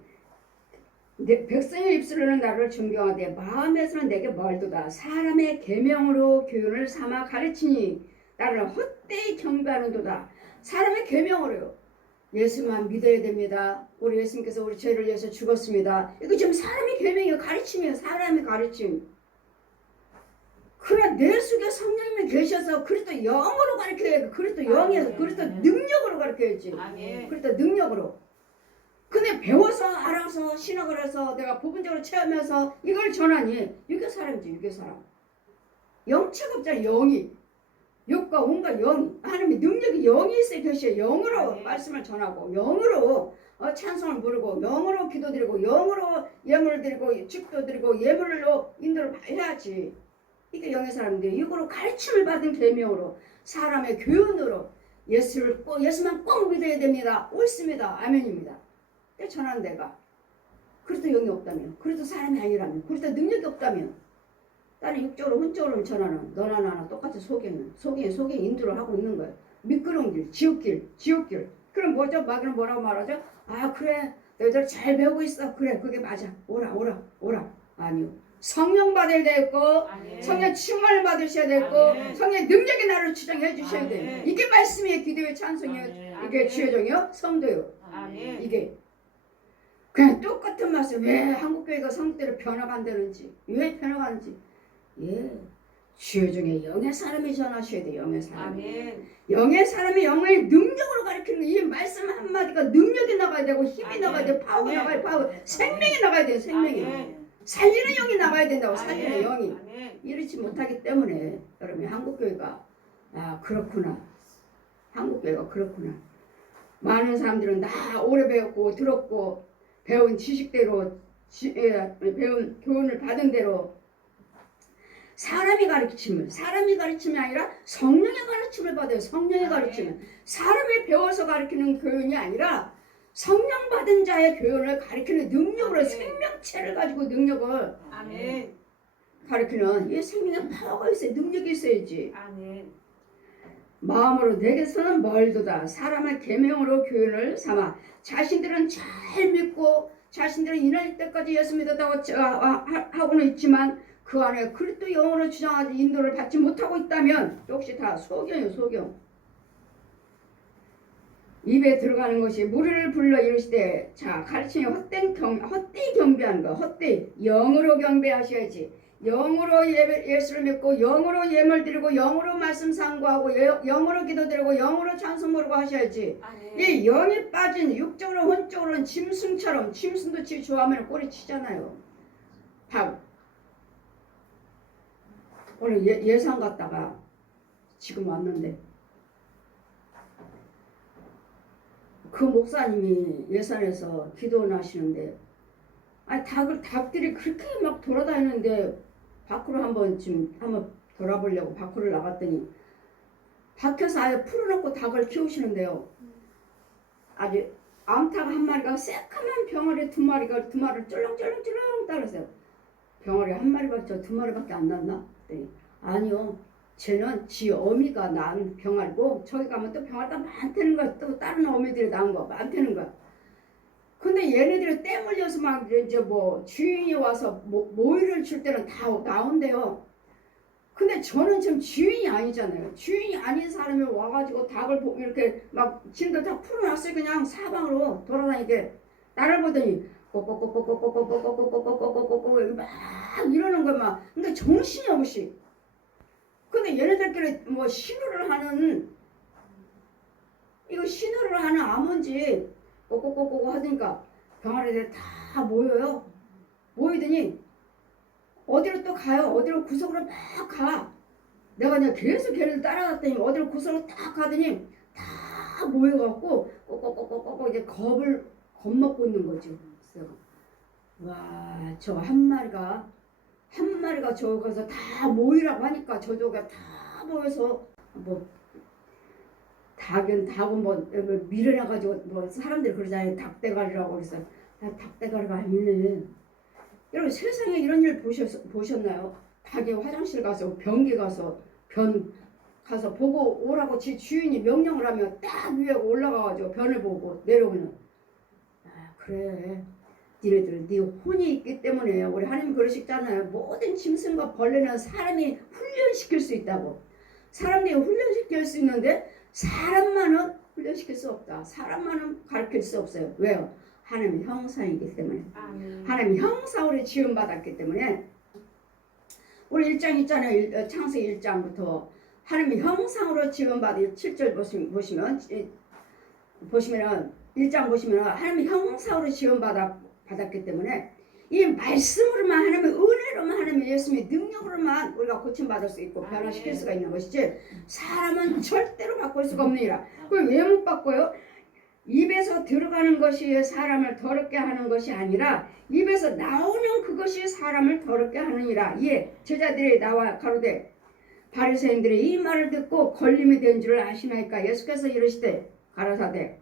백성의 입술로는 나를 존경하되 마음에서는 내게 멀도다. 사람의 계명으로 교훈을 삼아 가르치니 나를 헛되이 경배하는도다. 사람의 계명으로요. 예수만 믿어야 됩니다. 우리 예수님께서 우리 죄를 위해서 죽었습니다. 이거 지금 사람의 계명이에요. 가르침이에요. 사람의 가르침. 그러나 내 속에 성령님이 계셔서 그리스도 영으로 가르쳐야 그리스도 영에서 그리스도 능력으로 가르쳐야지. 그리스도 능력으로. 근데 배워서 알아서 신학을 해서 내가 부분적으로 체험해서 이걸 전하니 이게 사람이지. 이게 사람. 영체가 없잖아. 영이. 육과 온과 영. 하나님의 능력이 영이 있어야 계셔. 영으로 말씀을 전하고 영으로 찬송을 부르고 영으로 기도드리고 영으로 예물을 드리고 축도 드리고 예물로 인도를 해야지. 이게 영의 사람인데 이거로 가르침을 받은 계명으로 사람의 교훈으로 예수만 꼭 믿어야 됩니다. 옳습니다. 아멘입니다. 전하는 데가 그래도 영이 없다면 그래도 사람이 아니라면 그래도 능력이 없다면 다른 육적으로 혼적으로 전하는 너나 나나 똑같이 속에 인도를 하고 있는 거예요. 미끄러운 길 지옥길 그럼 뭐죠? 마귀는 뭐라고 말하죠? 아 그래 너희들 잘 배우고 있어. 그래 그게 맞아. 오라 아니요. 성령 받아야 되고 성령 충만을 받으셔야 되고 성령 능력의 나를 주장해 주셔야 돼요. 이게 말씀이에요. 기도의 찬송이에요. 이게 주의종이요 성도요. 이게 그냥 똑같은 말씀. 왜 한국교회가 성도들을 변화가 안 되는지 왜 변화가 안 되는지 주의종의 영의 사람이 전하셔야 돼요. 영의 사람. 영의 사람이 영의 능력으로 가르치는 이 말씀 한마디가 능력이 나가야 되고 힘이 나가야 되고 파워가 나가야 파워 생명이 나가야 돼요. 생명이 살리는 영이 나가야 된다고. 살리는 영이 이렇지 못하기 때문에 여러분 한국교회가 그렇구나. 한국교회가 그렇구나. 많은 사람들은 다 오래 배웠고 들었고 배운 지식대로 배운 교훈을 받은 대로 사람이 가르침이 아니라 성령의 가르침을 받아요. 성령의 가르침은 사람이 배워서 가르치는 교훈이 아니라 성령 받은 자의 교훈을 가르치는 능력으로 생명체를 가지고 능력을 가르치는 이 생명의 파워가 있어요. 능력이 있어야지. 마음으로 내게서는 멀도다. 사람의 계명으로 교훈을 삼아 자신들은 잘 믿고 자신들은 이날 때까지 예수 믿었다고 하고는 있지만 그 안에 그리스도 영으로 주장하지 인도를 받지 못하고 있다면 역시 다 소경이에요. 소경. 입에 들어가는 것이 무리를 불러 이르시되 자 가르치니 헛되이 경배하는 거. 헛되이 영으로 경배하셔야지. 영으로 예수를 믿고 영으로 예물 드리고 영으로 말씀 상고하고 영으로 기도드리고 영으로 찬송 부르고 하셔야지. 이 영이 빠진 육적으로 혼적으로는 짐승처럼 짐승도 지 좋아하면 꼬리 치잖아요. 오늘 예산 갔다가 지금 왔는데 그 목사님이 예산에서 기도를 하시는데 닭들이 그렇게 막 돌아다니는데 밖으로 한번 돌아보려고 밖으로 나갔더니 밖에서 아예 풀어놓고 닭을 키우시는데요. 아주 암탉 한 마리가 새까만 병아리 두 마리를 쫄렁쫄렁 따르세요. 병아리 한 마리밖에 두 마리밖에 안 났나? 네. 아니요. 쟤는 지 어미가 낳은 병아리고 저기 가면 또 병아리가 많다는 거야. 또 다른 어미들이 낳은 거 많다는 거야. 근데 얘네들이 때 물려서 막 이제 주인이 와서 모이를 줄 때는 다 나온대요. 근데 저는 지금 주인이 아니잖아요. 주인이 아닌 사람이 와가지고 닭을 이렇게 막 짐들 다 풀어놨어요. 그냥 사방으로 돌아다니게 나를 보더니 꼬꼬꼬꼬꼬꼬꼬꼬꼬꼬꼬꼬꼬꼬꼬 막 이러는 거야 막. 근데 정신이 없이. 근데 얘네들끼리 신호를 하는 이거 신호를 하는 암원지 꼬꼬꼬꼬 하니까 병아리들 다 모여요. 모이더니 어디로 또 가요. 어디로 구석으로 막 가. 내가 그냥 계속 걔를 따라갔더니 어디로 구석으로 딱 가더니 다 모여갖고 꼬꼬꼬꼬꼬 이제 겁먹고 있는 거지. 그래서 와, 저 한 마리가 저기서 다 모이라고 하니까 저쪽에 다 모여서 뭐 닭은 뭐 밀어놔가지고 뭐 사람들이 그러잖아요. 닭대가리라고 그래서 닭대가리가 아니네. 여러분 세상에 이런 일 보셨나요? 닭이 화장실 가서 변기 가서 변 가서 보고 오라고 지 주인이 명령을 하면 딱 위에 올라가가지고 변을 보고 내려오는. 아 그래. 니네들 네 혼이 있기 때문에 우리 하나님 그러시잖아요. 모든 짐승과 벌레는 사람이 훈련시킬 수 있다고. 사람들이 훈련시킬 수 있는데 사람만은 훈련시킬 수 없다. 사람만은 가르칠 수 없어요. 왜요? 하나님 형상이기 때문에. 하나님 형상으로 지음받았기 때문에 우리 1장 있잖아요. 창세기 1장부터 하나님 형상으로 지음받은 7절 보시면 1장 보시면 하나님 형상으로 지음받았기 때문에 이 말씀으로만 하나님의 은혜로만 하나님의 예수님의 능력으로만 우리가 고침받을 수 있고 변화시킬 수가 있는 것이지 사람은 절대로 바꿀 수가 없느니라. 그럼 왜 못 바꿔요? 입에서 들어가는 것이 사람을 더럽게 하는 것이 아니라 입에서 나오는 그것이 사람을 더럽게 하느니라. 이에 제자들이 나와 가로되 바리새인들이 이 말을 듣고 걸림이 된 줄을 아시나이까. 예수께서 이르시되 가라사대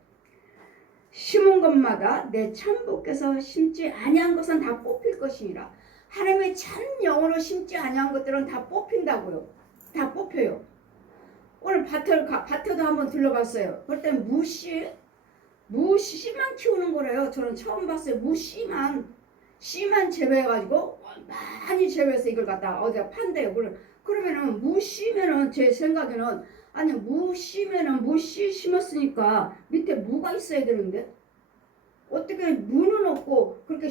심은 것마다 내 천부께서 심지 아니한 것은 다 뽑힐 것이니라. 하나님의 참 영으로 심지 아니한 것들은 다 뽑힌다고요. 다 뽑혀요. 오늘 밭에도 한번 들러갔어요. 그때 무씨만 키우는 거래요. 저는 처음 봤어요. 씨만 재배해가지고 많이 재배해서 이걸 갖다 어디다 판대요. 그러면은 무씨면은 제 생각에는 아니 무씨 심었으니까 밑에 무가 있어야 되는데 어떻게 무는 없고 그렇게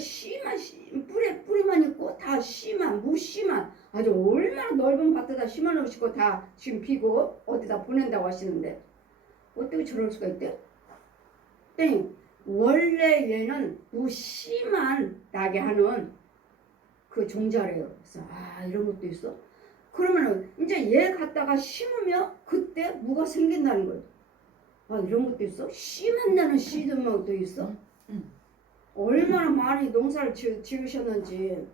뿌리만 있고 다 무씨만 아주 얼마나 넓은 밭에다 심어 놓으시고 다 지금 비고 어디다 보낸다고 하시는데 어떻게 저럴 수가 있대? 원래 얘는 무씨만 나게 하는 그 종자래요. 그래서 이런 것도 있어? 그러면은 이제 얘 갖다가 심으면 그때 무가 생긴다는 거예요. 이런 것도 있어? 씨만 나는 씨들도 있어? 얼마나 많이 농사를 지으셨는지.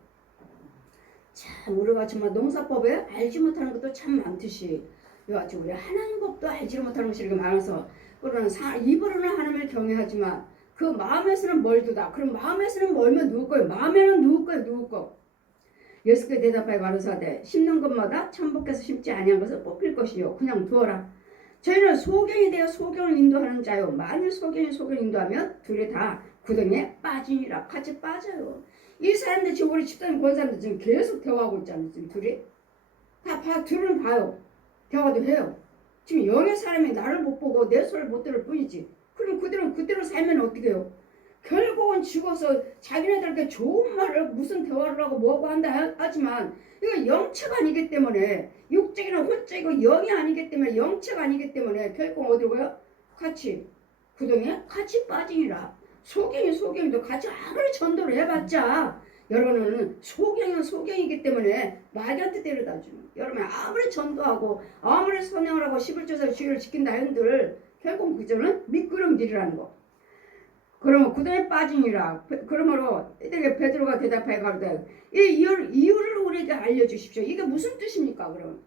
참 우리가 정말 농사법에 알지 못하는 것도 참 많듯이 여하튼 우리 하나님 법도 알지 못하는 것이 이렇게 많아서 그러나 입으로는 하나님을 경외하지만 그 마음에서는 멀두다. 그럼 마음에서는 멀면 누구 거예요? 마음에는 누구 거예요? 누구 거? 예수께 대답하여 가로사대 심는 것마다 천부께서 심지 아니한 것을 뽑힐 것이요 그냥 두어라. 저희는 소경이 되어 소경을 인도하는 자요. 만일 소경이 소경을 인도하면 둘이 다 구덩이에 빠지니라. 같이 빠져요. 이 사람들 지금 우리 집사님 본 사람들 지금 계속 대화하고 있잖아요. 지금 둘이 둘은 봐요. 대화도 해요. 지금 영의 사람이 나를 못 보고 내 소리를 못 들을 뿐이지. 그럼 그대로 살면 어떻게 해요? 결국은 죽어서 자기네들한테 좋은 말을 무슨 대화를 하고 뭐하고 한다 하지만 이거 영체가 아니기 때문에 육적이나 혼적이고 영이 아니기 때문에 영체가 아니기 때문에 결국 어디로 가요? 같이 구덩이에 같이 빠지니라. 소경도 같이 아무리 전도를 해봤자 여러분은 소경이기 때문에 마귀한테 데려다 주는. 여러분 아무리 전도하고 아무리 선행을 하고 11조서 주의를 지킨다 한들 결국 그저는 미끄럼길이라는 거. 그러면 구덩이에 빠지니라. 그러므로 이때 베드로가 대답하여 가로되 이 이유를 우리에게 알려주십시오. 이게 무슨 뜻입니까? 그럼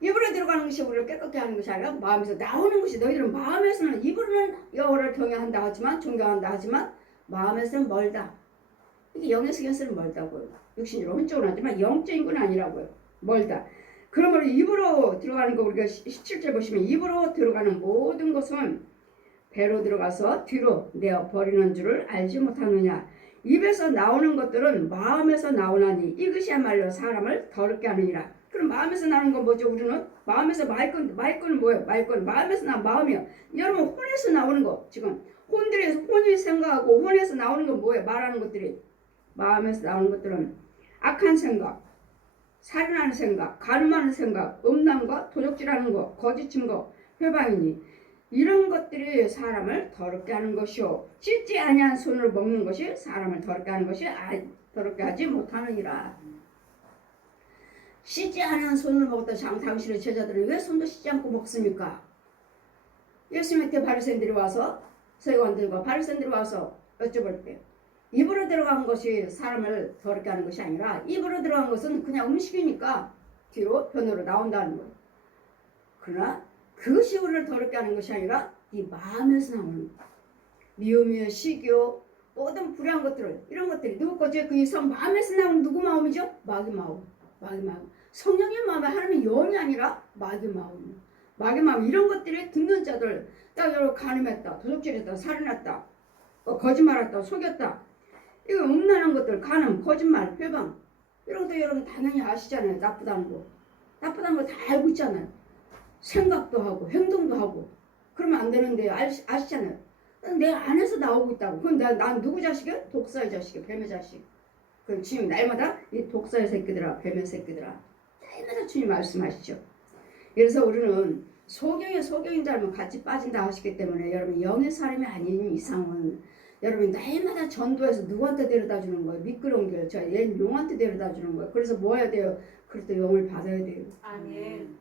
입으로 들어가는 것이 우리를 깨끗게 하는 것이 아니라 마음에서 나오는 것이 너희들은 마음에서는 입으로는 여호와를 경외한다 하지만 존경한다 하지만 마음에서는 멀다. 이게 영에서는 멀다고요. 육신으로 혼적으로 하지만 영적인 건 아니라고요. 멀다. 그러므로 입으로 들어가는 거 우리가 17절 보시면 입으로 들어가는 모든 것은 배로 들어가서 뒤로 내어 버리는 줄을 알지 못하느냐. 입에서 나오는 것들은 마음에서 나오나니 이것이야말로 사람을 더럽게 하느니라. 그럼 마음에서 나오는 건 뭐죠? 우리는 마음에서 말건은 뭐예요? 말건 마음에서 나온 마음이요. 여러분 혼에서 나오는 거 지금 혼이 생각하고 혼에서 나오는 건 뭐예요? 말하는 것들이 마음에서 나오는 것들은 악한 생각, 살인하는 생각, 간음하는 생각, 음란과 도적질하는 거, 거짓 증거, 회방이니 이런 것들이 사람을 더럽게 하는 것이요 씻지 아니한 손으로 먹는 것이 사람을 더럽게 하는 것이 더럽게 하지 못하느니라. 씻지 않은 손으로 먹었던 당신의 제자들은 왜 손도 씻지 않고 먹습니까? 예수님한테 바리새인들이 와서 서기관들과 바리새인들이 와서 여쭤볼 때 입으로 들어간 것이 사람을 더럽게 하는 것이 아니라 입으로 들어간 것은 그냥 음식이니까 뒤로 변으로 나온다는 거예요. 그러나 그것이 우리를 더럽게 하는 것이 아니라 이 마음에서 나오는 미움이요 시기요 모든 불의한 것들을 이런 것들이 누구 거죠? 그 이성 마음에서 나오는 누구 마음이죠? 마귀 마음. 성령의 마음에 하나님의 영이 아니라 마귀 마음 이런 것들이 듣는 자들 딱 여러분 간음했다 도둑질했다 살인했다 거짓말했다 속였다 이거 음란한 것들 간음 거짓말 회방 이런 것도 여러분 당연히 아시잖아요. 나쁘다는 거 다 알고 있잖아요. 생각도 하고 행동도 하고 그러면 안 되는데 아시잖아요. 내 안에서 나오고 있다고. 그럼 난 누구 자식이야? 독사의 자식이야. 뱀의 자식. 그럼 주님 날마다 이 독사의 새끼들아 뱀의 새끼들아 날마다 주님 말씀하시죠. 그래서 우리는 소경인 줄 알면 같이 빠진다 하시기 때문에 여러분 영의 사람이 아닌 이상은 여러분이 날마다 전도해서 누구한테 데려다 주는 거예요? 미끄러운 길. 얘는 용한테 데려다 주는 거예요. 그래서 뭐 해야 돼요? 그래서 영을 받아야 돼요. 아멘.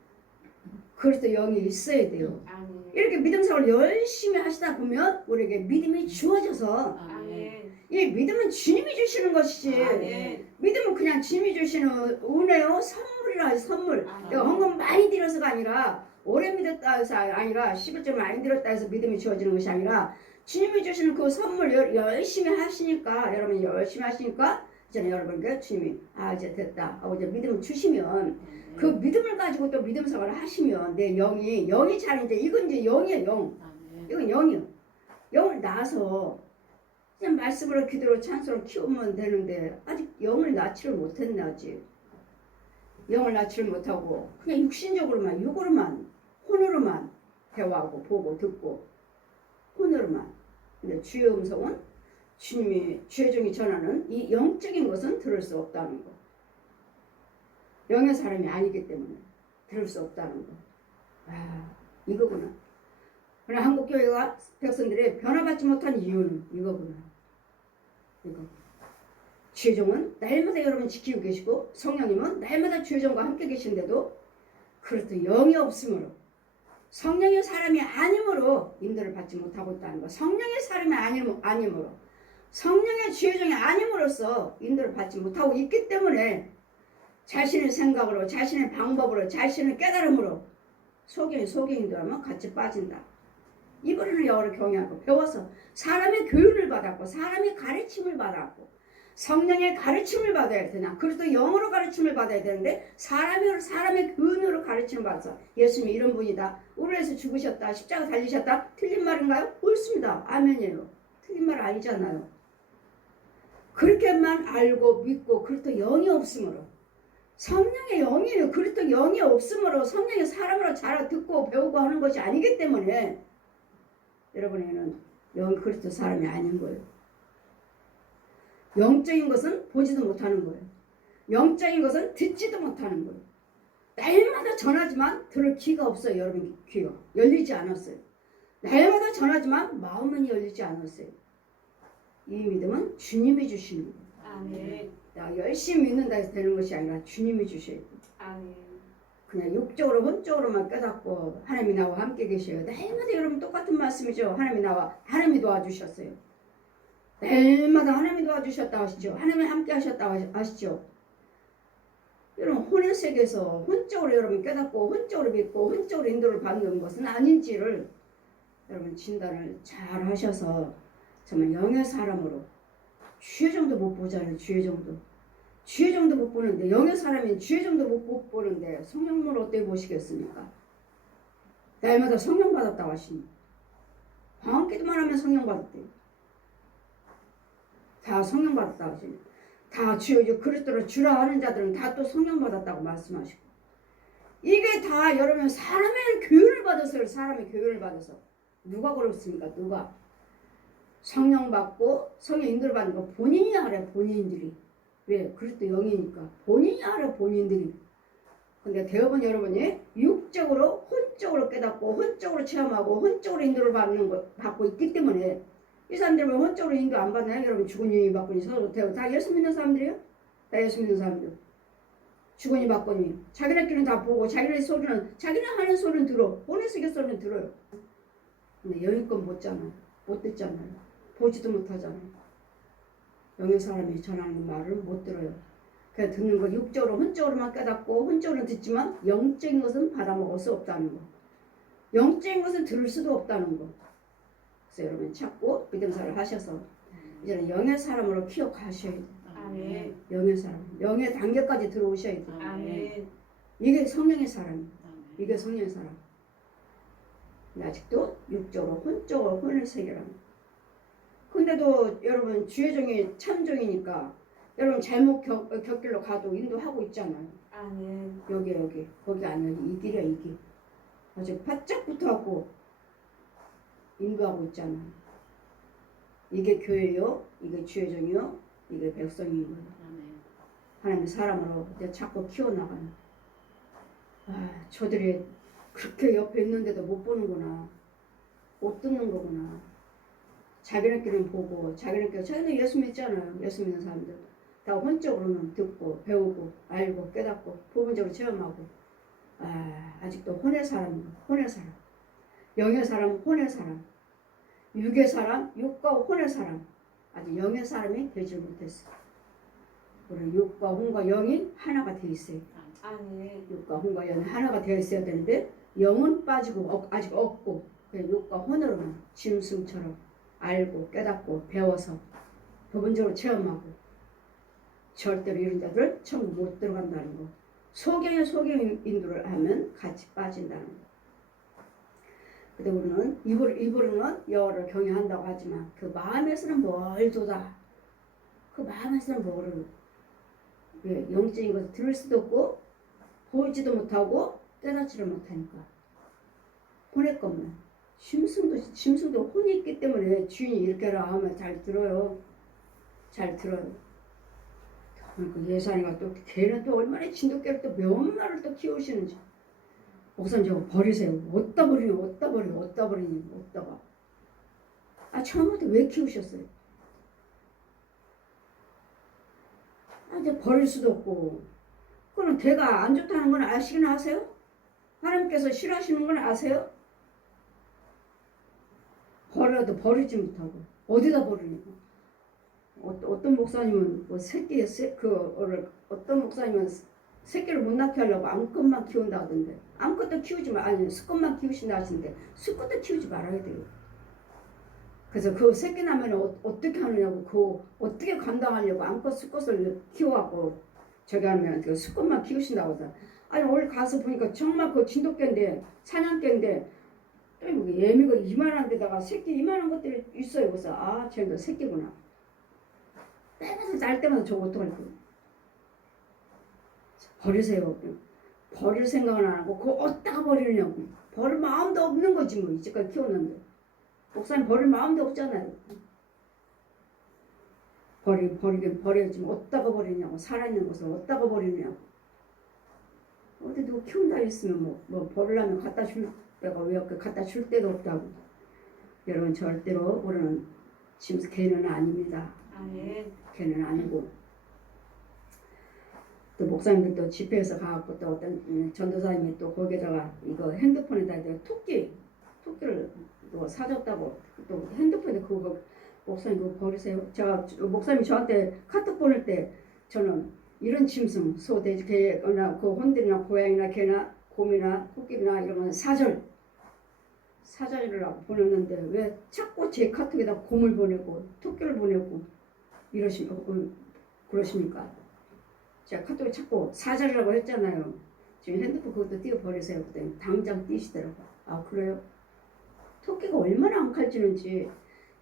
그래서 영이 있어야 돼요. 아멘. 이렇게 믿음생활을 열심히 하시다 보면 우리에게 믿음이 주어져서 아멘. 이 믿음은 주님이 주시는 것이지 아멘. 믿음은 그냥 주님이 주시는 은혜요 선물이라 선물. 아멘. 내가 헌금 많이 들여서가 아니라 오래 믿었다 해서 아니라 11절 많이 들었다 해서 믿음이 주어지는 것이 아니라 주님이 주시는 그 선물 열심히 하시니까 여러분이 열심히 하시니까 이제 여러분께 주님이 이제 됐다 하고 이제 믿음을 주시면 그 믿음을 가지고 또 믿음 생활을 하시면 내 영이 잘 이제 이건 이제 영이에요. 영. 이건 영이요. 영을 낳아서 그냥 말씀으로 기도로 찬송으로 키우면 되는데 아직 영을 낳지를 못했네 아직. 영을 낳지를 못하고 그냥 육신적으로만 육으로만 혼으로만 대화하고 보고 듣고 혼으로만. 근데 주의 음성은 주님이 주의 종이 전하는 이 영적인 것은 들을 수 없다는 거. 영의 사람이 아니기 때문에 들을 수 없다는 거. 이거구나. 그러나 한국교회가 백성들이 변화받지 못한 이유는 이거구나. 이거. 주의 종은 날마다 여러분 지키고 계시고 성령님은 날마다 주의 종과 함께 계신데도 그렇도 영이 없으므로 성령의 사람이 아니므로 인도를 받지 못하고 있다는 거. 성령의 사람이 아니므로 성령의 주의 종이 아님으로써 인도를 받지 못하고 있기 때문에 자신의 생각으로 자신의 방법으로 자신의 깨달음으로 소경인도 하면 같이 빠진다. 이번에는 영어를 경외하고 배워서 사람의 교훈을 받았고 사람의 가르침을 받았고 성령의 가르침을 받아야 되나? 그래도 영어로 가르침을 받아야 되는데 사람의 교훈으로 가르침을 받아서 예수님이 이런 분이다. 우리를 위해서 죽으셨다. 십자가 달리셨다. 틀린 말인가요? 옳습니다. 아멘이에요. 틀린 말 아니잖아요. 그렇게만 알고 믿고 그렇도 영이 없으므로 성령의 영이에요. 그렇도 영이 없으므로 성령의 사람으로 잘 듣고 배우고 하는 것이 아니기 때문에 여러분에게는 영이 그렇도 사람이 아닌 거예요. 영적인 것은 보지도 못하는 거예요. 영적인 것은 듣지도 못하는 거예요. 날마다 전하지만 들을 귀가 없어요. 여러분 귀가 열리지 않았어요. 날마다 전하지만 마음은 열리지 않았어요. 이 믿음은 주님이 주시는 거예요. 아멘. 나 열심히 믿는다 해서 되는 것이 아니라 주님이 주셔야 돼요. 아멘. 그냥 육적으로 혼적으로만 깨닫고 하나님이 나와 함께 계셔요. 날마다 여러분 똑같은 말씀이죠. 하나님이 도와주셨어요. 날마다 하나님이 도와주셨다 하시죠. 하나님이 함께 하셨다 하시죠. 여러분 혼의 세계에서 혼적으로 여러분 깨닫고 혼적으로 믿고 혼적으로 인도를 받는 것은 아닌지를 여러분 진단을 잘 하셔서 정말 영의 사람으로 주의 정도 못 보잖아요. 주의 정도 못 보는데 영의 사람이 주의 정도 못 보는데 성령을 어떻게 보시겠습니까? 날마다 성령 받았다고 하시니 방언기도만 하면 성령 받았대요. 다 성령 받았다고 하시니 다 주여 그리스도로 주라 하는 자들은 다 또 성령 받았다고 말씀하시고 이게 다 여러분 사람의 교훈을 받아서 누가 그렇습니까? 누가 성령 받고 성령 인도를 받는 거 본인이 하래. 본인들이 왜? 그리스도 영이니까 본인이 하래. 본인들이 근데 대부분 여러분이 육적으로 혼적으로 깨닫고 혼적으로 체험하고 혼적으로 인도를 받고 있기 때문에 이 사람들은 혼적으로 인도 안 받나요? 여러분 죽은이 받고니 서로 대고 다 예수 믿는 사람들이에요? 다 예수 믿는 사람들. 죽은이 받고니 자기네끼리는 다 보고 자기네 소리는 자기네 하는 소리는 들어. 혼의 소리는 들어요. 근데 영의권 못 잖아요. 못 듣잖아요. 보지도 못하잖아요. 영의 사람이 전하는 말을 못 들어요. 그냥 듣는 거 육적으로 혼적으로만 깨닫고 혼적으로는 듣지만 영적인 것은 받아먹을 수 없다는 거. 영적인 것은 들을 수도 없다는 거. 그래서 여러분 찾고 믿음사를 하셔서 이제는 영의 사람으로 키워가셔야 돼요. 아멘. 영의 사람. 영의 단계까지 들어오셔야 돼요. 아멘. 이게 성령의 사람이에요. 아멘. 이게 성령의 사람. 근데 아직도 육적으로 혼적으로 혼을 세계라는 거. 근데도 여러분 주의 종이 참 종이니까 여러분 잘못 곁길로 가도 인도하고 있잖아요. 아멘. 여기 거기 아니야. 이 길이야 이 길. 아주 바짝 붙어갖고 인도하고 있잖아요. 이게 교회요. 이게 주의 종이요. 이게 백성인 거예요. 아멘. 하나님의 사람으로 이제 자꾸 키워나가는. 아, 저들이 그렇게 옆에 있는데도 못 보는구나. 못 듣는 거구나. 자기네끼리는 보고 자기는 예수 믿잖아요. 예수 믿는 사람들 다 혼적으로는 듣고 배우고 알고 깨닫고 부분적으로 체험하고 아직도 혼의 사람 영의 사람 혼의 사람 육의 사람 육과 혼의 사람 아직 영의 사람이 되지 못했어. 우리 육과 혼과 영이 하나가 돼 있어요. 아멘. 육과 혼과 영이 하나가 되어 있어야 되는데 영은 빠지고 아직 없고 그냥 육과 혼으로만 짐승처럼 알고 깨닫고 배워서 부분적으로 체험하고 절대로 이런 자들 천국 못 들어간다는 거. 소경 인도를 하면 같이 빠진다는 거. 근데 우리는 입으로는 여호와를 경외한다고 하지만 그 마음에서는 멀도다. 그 마음에서는 멀어요. 영적인 것을 들을 수도 없고 보이지도 못하고 깨닫지를 못하니까 혼의 것만. 짐승도 혼이 있기 때문에 주인이 이렇게라 하면 잘 들어요. 잘 들어요. 그 예산이가 또 걔는 또 얼마나 진돗개를 또 몇 마리를 또 키우시는지. 목사님 저거 버리세요. 어디다 버리니. 처음부터 왜 키우셨어요? 이제 버릴 수도 없고. 그럼 걔가 안 좋다는 건 아시긴 아세요? 하나님께서 싫어하시는 건 아세요? 버려도 버리지 못하고 어디다 버리니까 어떤 목사님은 뭐 어떤 목사님은 새끼를 못 낳게 하려고 암컷만 키운다 하던데 암컷도 키우지 아니 수컷만 키우신다 하시는데 수컷도 키우지 말아야 돼요. 그래서 그 새끼 나면 어떻게 하느냐고 그 어떻게 감당하려고 암컷 수컷을 키워갖고 저기 하면 그 수컷만 키우신다고 하잖아. 아니 오늘 가서 보니까 정말 그 진돗개인데 사냥개인데 또 예미가 이만한 데다가 새끼 이만한 것들이 있어요. 그래서 쟤도 새끼구나. 때마다 날 때마다 저거 어떡할 거야. 버리세요. 버릴 생각은 안 하고 그거 어디다가 버리느냐고. 버릴 마음도 없는 거지 뭐 이제까지 키웠는데. 목사님 버릴 마음도 없잖아요. 버리긴 버려야지 어디다가 버리냐고. 살아있는 것을 어디다가 버리냐고. 어디 누구 키운다 했으면 뭐 버리려면 갖다 줄 때가 왜 갖다 줄 때도 없다고. 여러분 절대로 우리는 짐승 개는 아닙니다. 아멘. 개는 아니고. 또 목사님들도 집회에서 가갖고 또 어떤 전도사님이 또 거기다가 이거 핸드폰에다 토끼를 또 사줬다고 또 핸드폰에 그거 목사님 그거 버리세요. 목사님이 저한테 카톡 보낼 때 저는 이런 짐승 소 돼지 개나 그 혼들이나 고양이나 개나 곰이나 코끼리나 이런 건 사절이라고 보냈는데 왜 자꾸 제 카톡에다 곰을 보내고 토끼를 보내고 그러십니까? 제가 카톡에 자꾸 사절이라고 했잖아요. 지금 핸드폰 그것도 띄워버리세요. 그랬더니 당장 띄시더라고요. 그래요? 토끼가 얼마나 안 칼지는지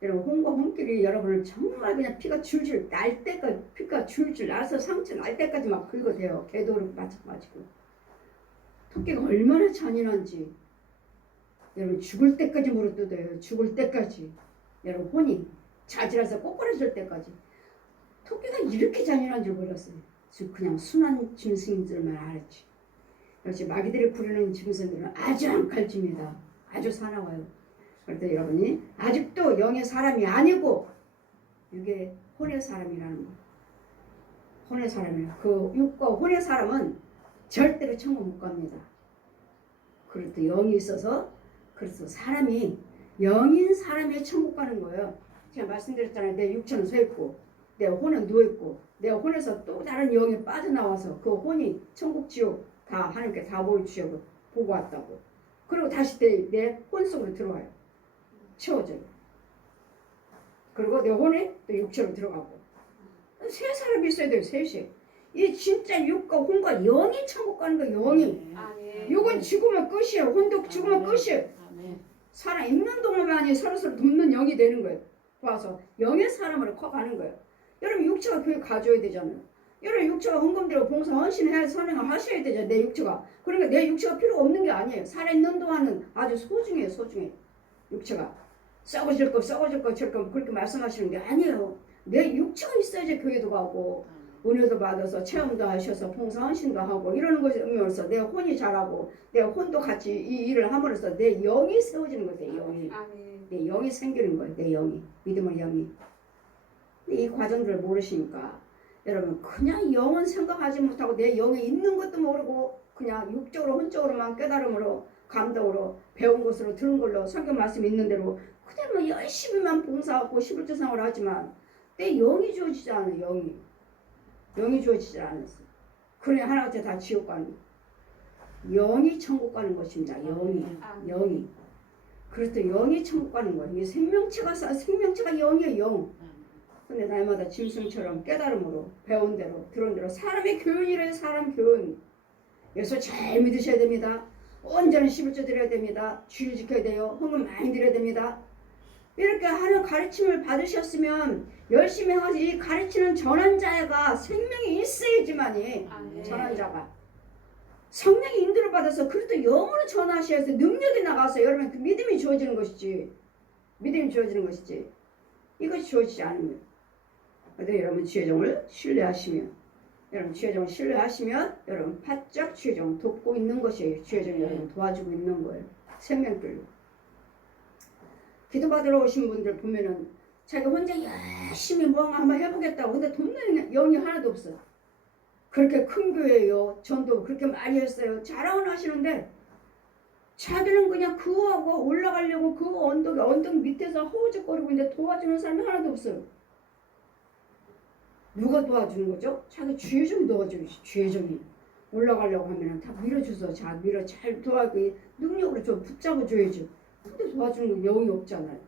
여러분 홍과 홍길이 여러분을 정말 그냥 피가 줄줄 날 때까지 피가 줄줄 나서 상처 날 때까지 막 긁어대요. 개도를 마찬가지고. 토끼가 얼마나 잔인한지 여러분 죽을 때까지 물어뜯어요. 죽을 때까지. 여러분 혼이 자질해서 꼬꾸라질 때까지. 토끼가 이렇게 잔인한 줄 몰랐어요. 그냥 순한 짐승인 줄만 알았지. 역시 마귀들이 부리는 짐승들은 아주 안 칼집니다. 아주 사나워요. 그래서 여러분이 아직도 영의 사람이 아니고 이게 혼의 사람이라는 거. 혼의 사람이에요. 그 육과 혼의 사람은 절대로 천국 못 갑니다. 그래도 영이 있어서 그래서 사람이 영인 사람이 천국 가는 거예요. 제가 말씀드렸잖아요. 내 육체는 서 있고 내 혼은 누워 있고 내 혼에서 또 다른 영이 빠져나와서 그 혼이 천국 지옥 다 하나님께 다 보여주시고 보고 왔다고. 그리고 다시 내 혼 속으로 들어와요. 채워져요. 그리고 내 혼이 또 육체로 들어가고 세 사람이 있어야 돼요. 셋이. 이 진짜 육과 혼과 영이 천국 가는 거예요. 영이. 아멘. 육은 죽으면 끝이에요. 혼도 죽으면 끝이에요. 살아 있는 동안만이 서로서로 돕는 영이 되는 거예요. 봐서 영의 사람으로 커가는 거예요. 여러분 육체가 교회 가져야 되잖아요. 여러분 육체가 헌금대로 봉사 헌신해 선행을 하셔야 되죠. 내 육체가. 그러니까 내 육체가 필요가 없는 게 아니에요. 살아있는 동안은 아주 소중해요. 소중해. 육체가. 썩어질 거 그렇게 말씀하시는 게 아니에요. 내 육체가 있어야지 교회도 가고 은혜도 받아서 체험도 하셔서 봉사 헌신도 하고 이러는 것이 의미로서 내 혼이 자라고 내 혼도 같이 이 일을 함으로써 내 영이 세워지는 거예요. 내 영이. 아멘. 내 영이 생기는 거예요. 내 영이. 믿음의 영이. 근데 이 과정들을 모르시니까 여러분 그냥 영은 생각하지 못하고 내 영에 있는 것도 모르고 그냥 육적으로 혼적으로만 깨달음으로 감동으로 배운 것으로 들은 걸로 성경 말씀 있는 대로 그냥 뭐 열심히만 봉사하고 11조상을 하지만 내 영이 주어지지 않아요. 영이 주어지지 않았어. 그래 하나같이 다 지옥 가는 거예요. 영이 천국 가는 것입니다. 영이. 그래서 영이 천국 가는 거예요. 이 생명체가 영이에요. 영. 근데 날마다 짐승처럼 깨달음으로 배운 대로 들은 대로 사람의 교훈이래요. 사람 교훈. 그래서 잘 믿으셔야 됩니다. 온전히 11조 드려야 됩니다. 주일 지켜야 돼요. 헌금 많이 드려야 됩니다. 이렇게 하는 가르침을 받으셨으면 열심히 하셔서 이 가르치는 전환자가 생명이 있어야지만이 전환자가 성령의 인도를 받아서 그래도 영으로 전하셔야 해서 능력이 나가서 여러분 그 믿음이 주어지는 것이지. 믿음이 주어지는 것이지. 이것이 주어지지 않습니다. 그래서 여러분 주의종을 신뢰하시면 여러분 바짝 주의종 돕고 있는 것이에요. 주의종 여러분 도와주고 있는 거예요. 생명들로. 기도받으러 오신 분들 보면은 자기 혼자 열심히 뭔가 한번 해보겠다고 근데 돕는 영이 하나도 없어요. 그렇게 큰 교회예요. 전도 그렇게 많이 했어요. 자랑은 하시는데 자기는 그냥 그거하고 올라가려고 그 언덕 밑에서 허우적거리고 있는데 도와주는 사람이 하나도 없어요. 누가 도와주는 거죠? 자기 주의종이 도와주지. 주의종이 올라가려고 하면은 다 밀어줘서 잘 도와주고 능력으로 좀 붙잡아줘야지. 근데 도와주는 건 영이 없잖아요.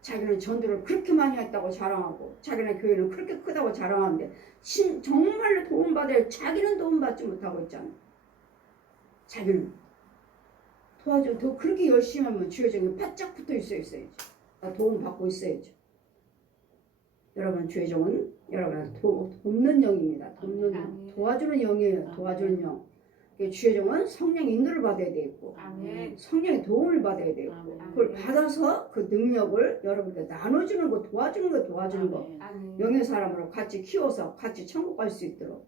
자기는 전도를 그렇게 많이 했다고 자랑하고 자기네 교회는 그렇게 크다고 자랑하는데 정말로 도움받아야 자기는 도움받지 못하고 있잖아요. 자기는 도와줘. 더 그렇게 열심히 하면 주의종이 바짝 붙어 있어야지. 도움받고 있어야죠. 여러분 주의종은 여러분 돕는 영입니다. 도와주는 영이에요. 도와주는 영. 주의종은 성령의 인도를 받아야 되겠고 성령의 도움을 받아야 되겠고 그걸 받아서 그 능력을 여러분께 나눠주는 거 도와주는 거 영의 사람으로 같이 키워서 같이 천국 갈 수 있도록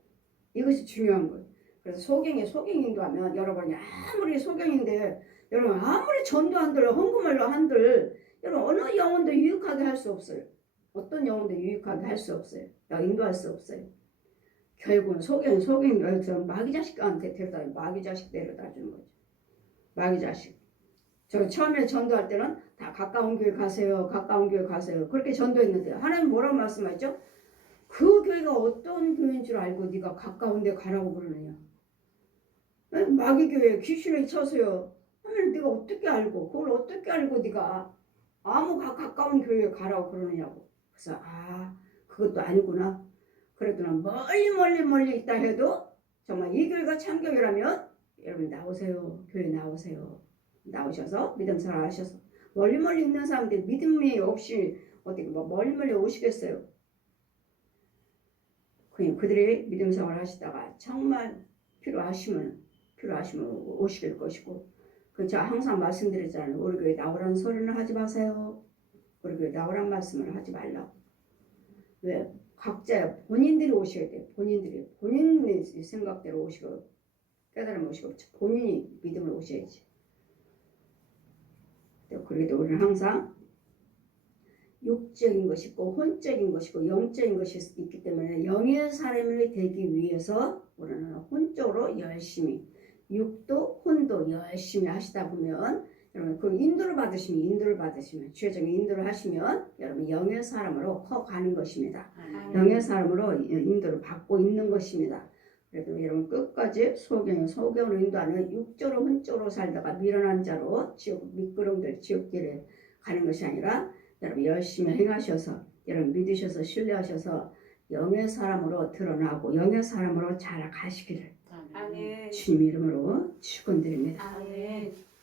이것이 중요한 거예요. 그래서 소경인도 하면 여러분이 아무리 소경인데 여러분 아무리 전도 한들 헌금을로 한들 여러분 어느 영혼도 유익하게 할 수 없어요. 어떤 영혼도 유익하게 할 수 없어요. 인도할 수 없어요. 결국은 소경인 마귀 자식한테 마귀 자식 데려다 주는 거죠. 마귀 자식. 저 처음에 전도할 때는 다 가까운 교회 가세요. 그렇게 전도했는데 하나님 뭐라고 말씀하셨죠? 그 교회가 어떤 교회인 줄 알고 네가 가까운 데 가라고 그러느냐. 마귀 교회 귀신을 쳐서요. 하면 네가 어떻게 알고 그걸 어떻게 알고 네가 가까운 교회에 가라고 그러느냐고. 그래서 그것도 아니구나. 그래도 멀리 있다 해도 정말 이 교회가 참교회라면 여러분 나오세요. 교회 나오세요. 나오셔서 믿음 생활 하셔서 멀리 있는 사람들 믿음이 없이 어떻게 멀리 오시겠어요. 그냥 그들이 믿음 생활 하시다가 정말 필요하시면 오시길 것이고 제가 항상 말씀드렸잖아요. 우리 교회 나오라는 소리는 하지 마세요. 우리 교회 나오라는 말씀을 하지 말라고. 왜? 각자 본인들이 오셔야 돼요. 본인의 생각대로 오시고 깨달음 오시고 본인이 믿음을 오셔야지. 그래도 우리는 항상 육적인 것이 있고 혼적인 것이고 영적인 것이 있기 때문에 영의 사람이 되기 위해서 우리는 혼적으로 열심히 육도 혼도 열심히 하시다 보면 여러분 그 인도를 받으시면 주의적인 인도를 하시면 여러분 영의 사람으로 커가는 것입니다. 영의 사람으로 인도를 받고 있는 것입니다. 그래도 여러분 끝까지 소경으로 인도하는 육적으로 혼적으로 살다가 미련한 자로 미끄럼들 지옥길에 가는 것이 아니라 여러분 열심히 행하셔서 여러분 믿으셔서 신뢰하셔서 영의 사람으로 드러나고 영의 사람으로 자라가시기를 아멘. 주님 이름으로 축원드립니다. 아멘.